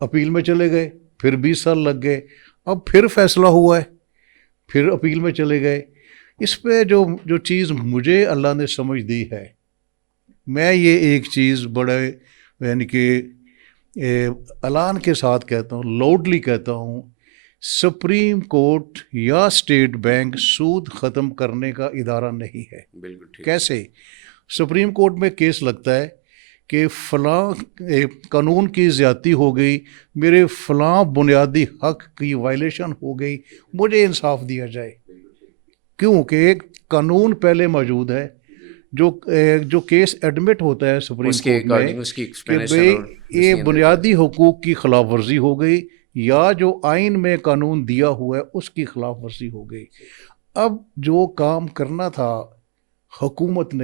اپیل میں چلے گئے، پھر 20 سال لگ گئے، اب پھر فیصلہ ہوا ہے، پھر اپیل میں چلے گئے. اس پہ جو چیز مجھے اللہ نے سمجھ دی ہے، میں یہ ایک چیز بڑے یعنی کہ اعلان کے ساتھ کہتا ہوں، لاؤڈلی کہتا ہوں، سپریم کورٹ یا اسٹیٹ بینک سود ختم کرنے کا ادارہ نہیں ہے. بالکل. کیسے؟ سپریم کورٹ میں کیس لگتا ہے کہ فلاں قانون کی زیادتی ہو گئی، میرے فلاں بنیادی حق کی وائلیشن ہو گئی، مجھے انصاف دیا جائے. کیونکہ ایک قانون پہلے موجود ہے، جو کیس ایڈمٹ ہوتا ہے سپریم کورٹ میں کہ بھئی یہ بنیادی حقوق کی خلاف ورزی ہو گئی یا جو آئین میں قانون دیا ہوا ہے اس کی خلاف ورزی ہو گئی. اب جو کام کرنا تھا حکومت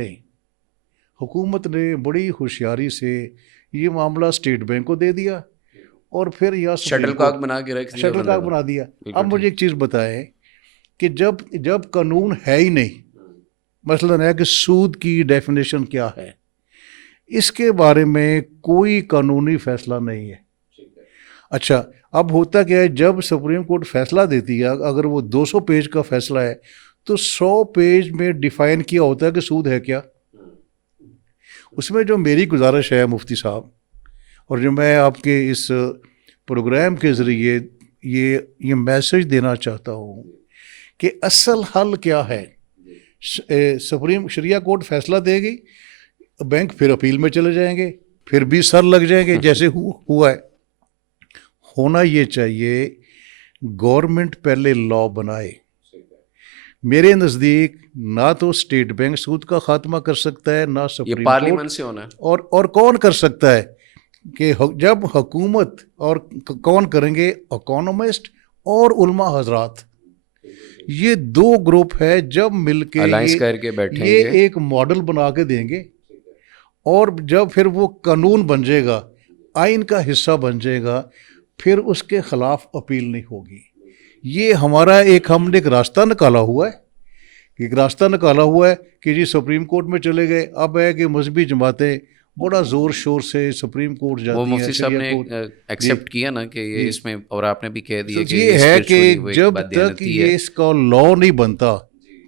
نے بڑی ہوشیاری سے یہ معاملہ اسٹیٹ بینک کو دے دیا اور پھر یا شٹل کاک بنا کے رکھ دیا، شٹل کاک بنا دیا. اب مجھے ایک چیز بتائیں کہ جب قانون ہے ہی نہیں، مثلاً ہے کہ سود کی ڈیفینیشن کیا ہے، اس کے بارے میں کوئی قانونی فیصلہ نہیں ہے. اچھا، اب ہوتا کیا ہے، جب سپریم کورٹ فیصلہ دیتی ہے، اگر وہ 200 پیج کا فیصلہ ہے تو 100 پیج میں ڈیفائن کیا ہوتا ہے کہ سود ہے کیا. اس میں جو میری گزارش ہے مفتی صاحب، اور جو میں آپ کے اس پروگرام کے ذریعے یہ میسج دینا چاہتا ہوں کہ اصل حل کیا ہے. شریعہ کورٹ فیصلہ دے گی، بینک پھر اپیل میں چلے جائیں گے، پھر 20 سال لگ جائیں گے جیسے ہوا ہے. ہونا یہ چاہیے گورنمنٹ پہلے لا بنائے. میرے نزدیک نہ تو اسٹیٹ بینک سود کا خاتمہ کر سکتا ہے، نہ سپریم پارلیمنٹ سے ہونا ہے. اور کون کر سکتا ہے کہ جب حکومت اور کون کریں گے، اکانومسٹ اور علماء حضرات، یہ 2 گروپ ہے، جب مل کے یہ ایک ماڈل بنا کے دیں گے اور جب پھر وہ قانون بن جائے گا، آئین کا حصہ بن جائے گا، پھر اس کے خلاف اپیل نہیں ہوگی. یہ ہمارا ہم نے ایک راستہ نکالا ہوا ہے کہ جی سپریم کورٹ میں چلے گئے. اب ہے کہ مذہبی جماعتیں بڑا زور شور سے سپریم کورٹ جاتی ہیں. وہ مفتی صاحب نے ایکسیپٹ کیا نا کہ یہ اس میں، اور آپ نے بھی کہہ دیا کہ یہ ہے کہ جب تک یہ اس کا لا نہیں بنتا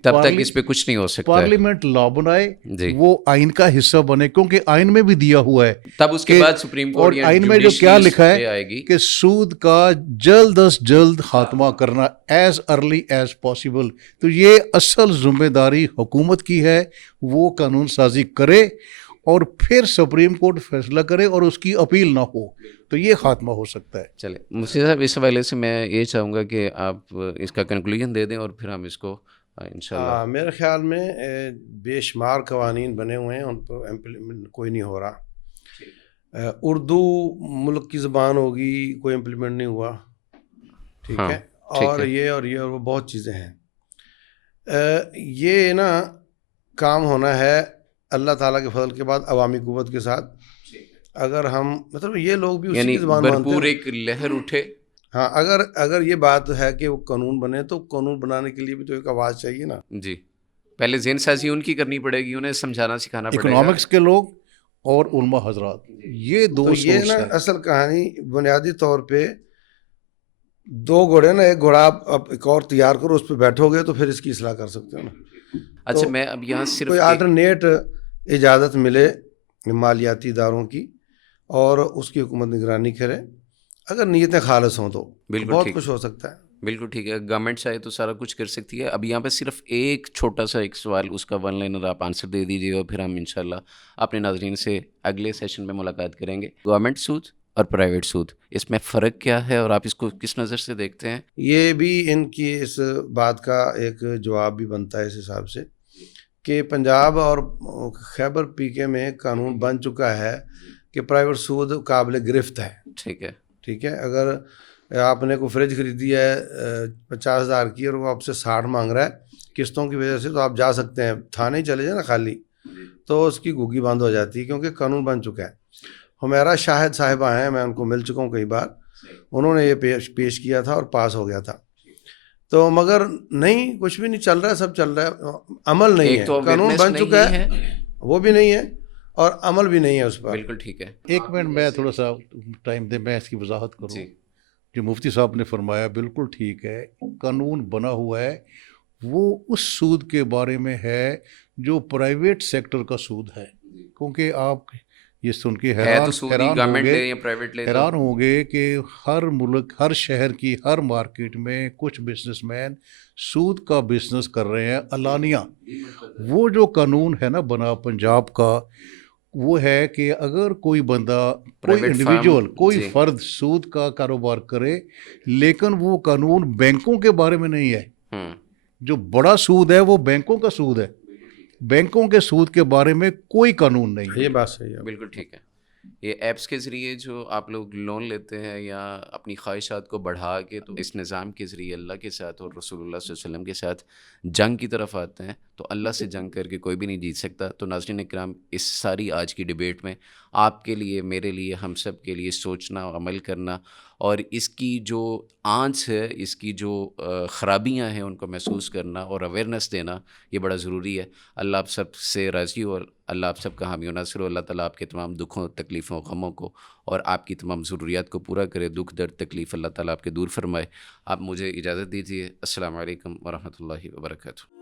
تب تک اس پہ کچھ نہیں ہو سکتا. پارلیمنٹ لا بنائے، وہ آئین کا حصہ بنے، کیونکہ آئین میں بھی دیا ہوا ہے. تب اس کے بعد سپریم کورٹ اور آئین میں جو کیا لکھا ہے کہ سود کا جلد از جلد خاتمہ کرنا، ایز ارلی ایز پاسبل. تو یہ اصل ذمہ داری حکومت کی ہے، وہ قانون سازی کرے اور پھر سپریم کورٹ فیصلہ کرے اور اس کی اپیل نہ ہو، تو یہ خاتمہ ہو سکتا ہے. چلے مفتی صاحب، اس حوالے سے میں یہ چاہوں گا کہ آپ اس کا کنکلوژن دے دیں اور پھر ہم اس کو انشاءاللہ. میرے خیال میں بے شمار قوانین بنے ہوئے ہیں، ان پر امپلیمنٹ کوئی نہیں ہو رہا. اردو ملک کی زبان ہوگی، کوئی امپلیمنٹ نہیں ہوا، ٹھیک ہاں ہے، ٹھیک اور ہے یہ اور وہ بہت چیزیں ہیں۔ یہ نا کام ہونا ہے اللہ تعالیٰ کے فضل کے بعد عوامی قوت کے ساتھ۔ اگر ہم مطلب یہ لوگ بھی اسی یعنی کی زبان مانتے بھرپور ہیں۔ ایک لہر اٹھے۔ ہاں، اگر یہ بات ہے کہ وہ قانون بنے تو قانون بنانے کے لیے بھی تو ایک آواز چاہیے نا۔ جی، پہلے ذہن سازی ان کی کرنی پڑے گی، انہیں سمجھانا سکھانا پڑے گا۔ اکنامکس کے لوگ اور علماء حضرات، یہ تو دو یہ سورس نا ہیں۔ اصل کہانی بنیادی طور پہ دو گھوڑے نا، ایک گھوڑا آپ اب ایک اور تیار کرو، اس پہ بیٹھو گے تو پھر اس کی اصلاح کر سکتے ہو نا۔ اچھا تو میں اب یہاں صرف کوئی آلٹرنیٹ اجازت ملے مالیاتی اداروں کی اور اس کی حکومت نگرانی کرے، اگر نیتیں خالص ہوں تو بالکل بہت ٹھیک، کچھ ہو سکتا ہے۔ بالکل ٹھیک ہے، گورنمنٹ چاہے تو سارا کچھ کر سکتی ہے۔ اب یہاں پہ صرف ایک چھوٹا سا ایک سوال، اس کا ون لائنر آپ آنسر دے دیجیے اور پھر ہم انشاءاللہ اپنے ناظرین سے اگلے سیشن میں ملاقات کریں گے۔ گورنمنٹ سود اور پرائیویٹ سود، اس میں فرق کیا ہے اور آپ اس کو کس نظر سے دیکھتے ہیں؟ یہ بھی ان کی اس بات کا ایک جواب بھی بنتا ہے اس حساب سے کہ پنجاب اور خیبر پی کے میں قانون بن چکا ہے کہ پرائیویٹ سود قابل گرفت ہے۔ ٹھیک ہے، ٹھیک ہے، اگر آپ نے کوئی فریج خریدی ہے 50,000 کی اور وہ آپ سے 60 مانگ رہا ہے قسطوں کی وجہ سے، تو آپ جا سکتے ہیں تھانے چلے جائیں نا خالی، تو اس کی گھوگی بند ہو جاتی ہے کیونکہ قانون بن چکا ہے۔ ہمیرا شاہد صاحبہ ہیں، میں ان کو مل چکا ہوں کئی بار، انہوں نے یہ پیش کیا تھا اور پاس ہو گیا تھا۔ تو مگر نہیں، کچھ بھی نہیں چل رہا ہے، سب چل رہا ہے، عمل نہیں ہے، ایک تو قانون awareness بن چکا نہیں ہے وہ بھی نہیں ہے اور عمل بھی نہیں ہے اس پر۔ بالکل ٹھیک ہے۔ ایک منٹ میں تھوڑا سا ٹائم دیں، میں اس کی وضاحت کروں۔ جی جو مفتی صاحب نے فرمایا بالکل ٹھیک ہے، قانون بنا ہوا ہے، وہ اس سود کے بارے میں ہے جو پرائیویٹ سیکٹر کا سود ہے، کیونکہ آپ یہ سن کے ہے تو سود ہی، گورنمنٹ لے یا پرائیویٹ لے تو حیران ہوں گے کہ ہر ملک، ہر شہر کی ہر مارکیٹ میں کچھ بزنس مین سود کا بزنس کر رہے ہیں علانیہ۔ وہ جو قانون ہے نا بنا پنجاب کا، وہ ہے کہ اگر کوئی بندہ، کوئی Private firm، انڈیویجول، کوئی جی فرد سود کا کاروبار کرے، لیکن وہ قانون بینکوں کے بارے میں نہیں ہے۔ ہوں جو بڑا سود ہے وہ بینکوں کا سود ہے، بینکوں کے سود کے بارے میں کوئی قانون نہیں ہے۔ یہ بات صحیح ہے۔ بالکل ٹھیک ہے۔ یہ ایپس کے ذریعے جو آپ لوگ لون لیتے ہیں یا اپنی خواہشات کو بڑھا کے تو اس نظام کے ذریعے اللہ کے ساتھ اور رسول اللہ صلی اللہ علیہ وسلم کے ساتھ جنگ کی طرف آتے ہیں، تو اللہ سے جنگ کر کے کوئی بھی نہیں جیت سکتا۔ تو ناظرین اکرام، اس ساری آج کی ڈیبیٹ میں آپ کے لیے، میرے لیے، ہم سب کے لیے سوچنا اور عمل کرنا اور اس کی جو آنچ ہے، اس کی جو خرابیاں ہیں ان کو محسوس کرنا اور اویئرنیس دینا، یہ بڑا ضروری ہے۔ اللہ آپ سب سے راضی ہو اور اللہ آپ سب کا حامی و ناصر ہو۔ اللہ تعالیٰ آپ کے تمام دکھوں، تکلیفوں، غموں کو اور آپ کی تمام ضروریات کو پورا کرے۔ دکھ، درد، تکلیف اللہ تعالیٰ آپ کے دور فرمائے۔ آپ مجھے اجازت دیجیے۔ السلام علیکم ورحمۃ اللہ وبرکاتہ۔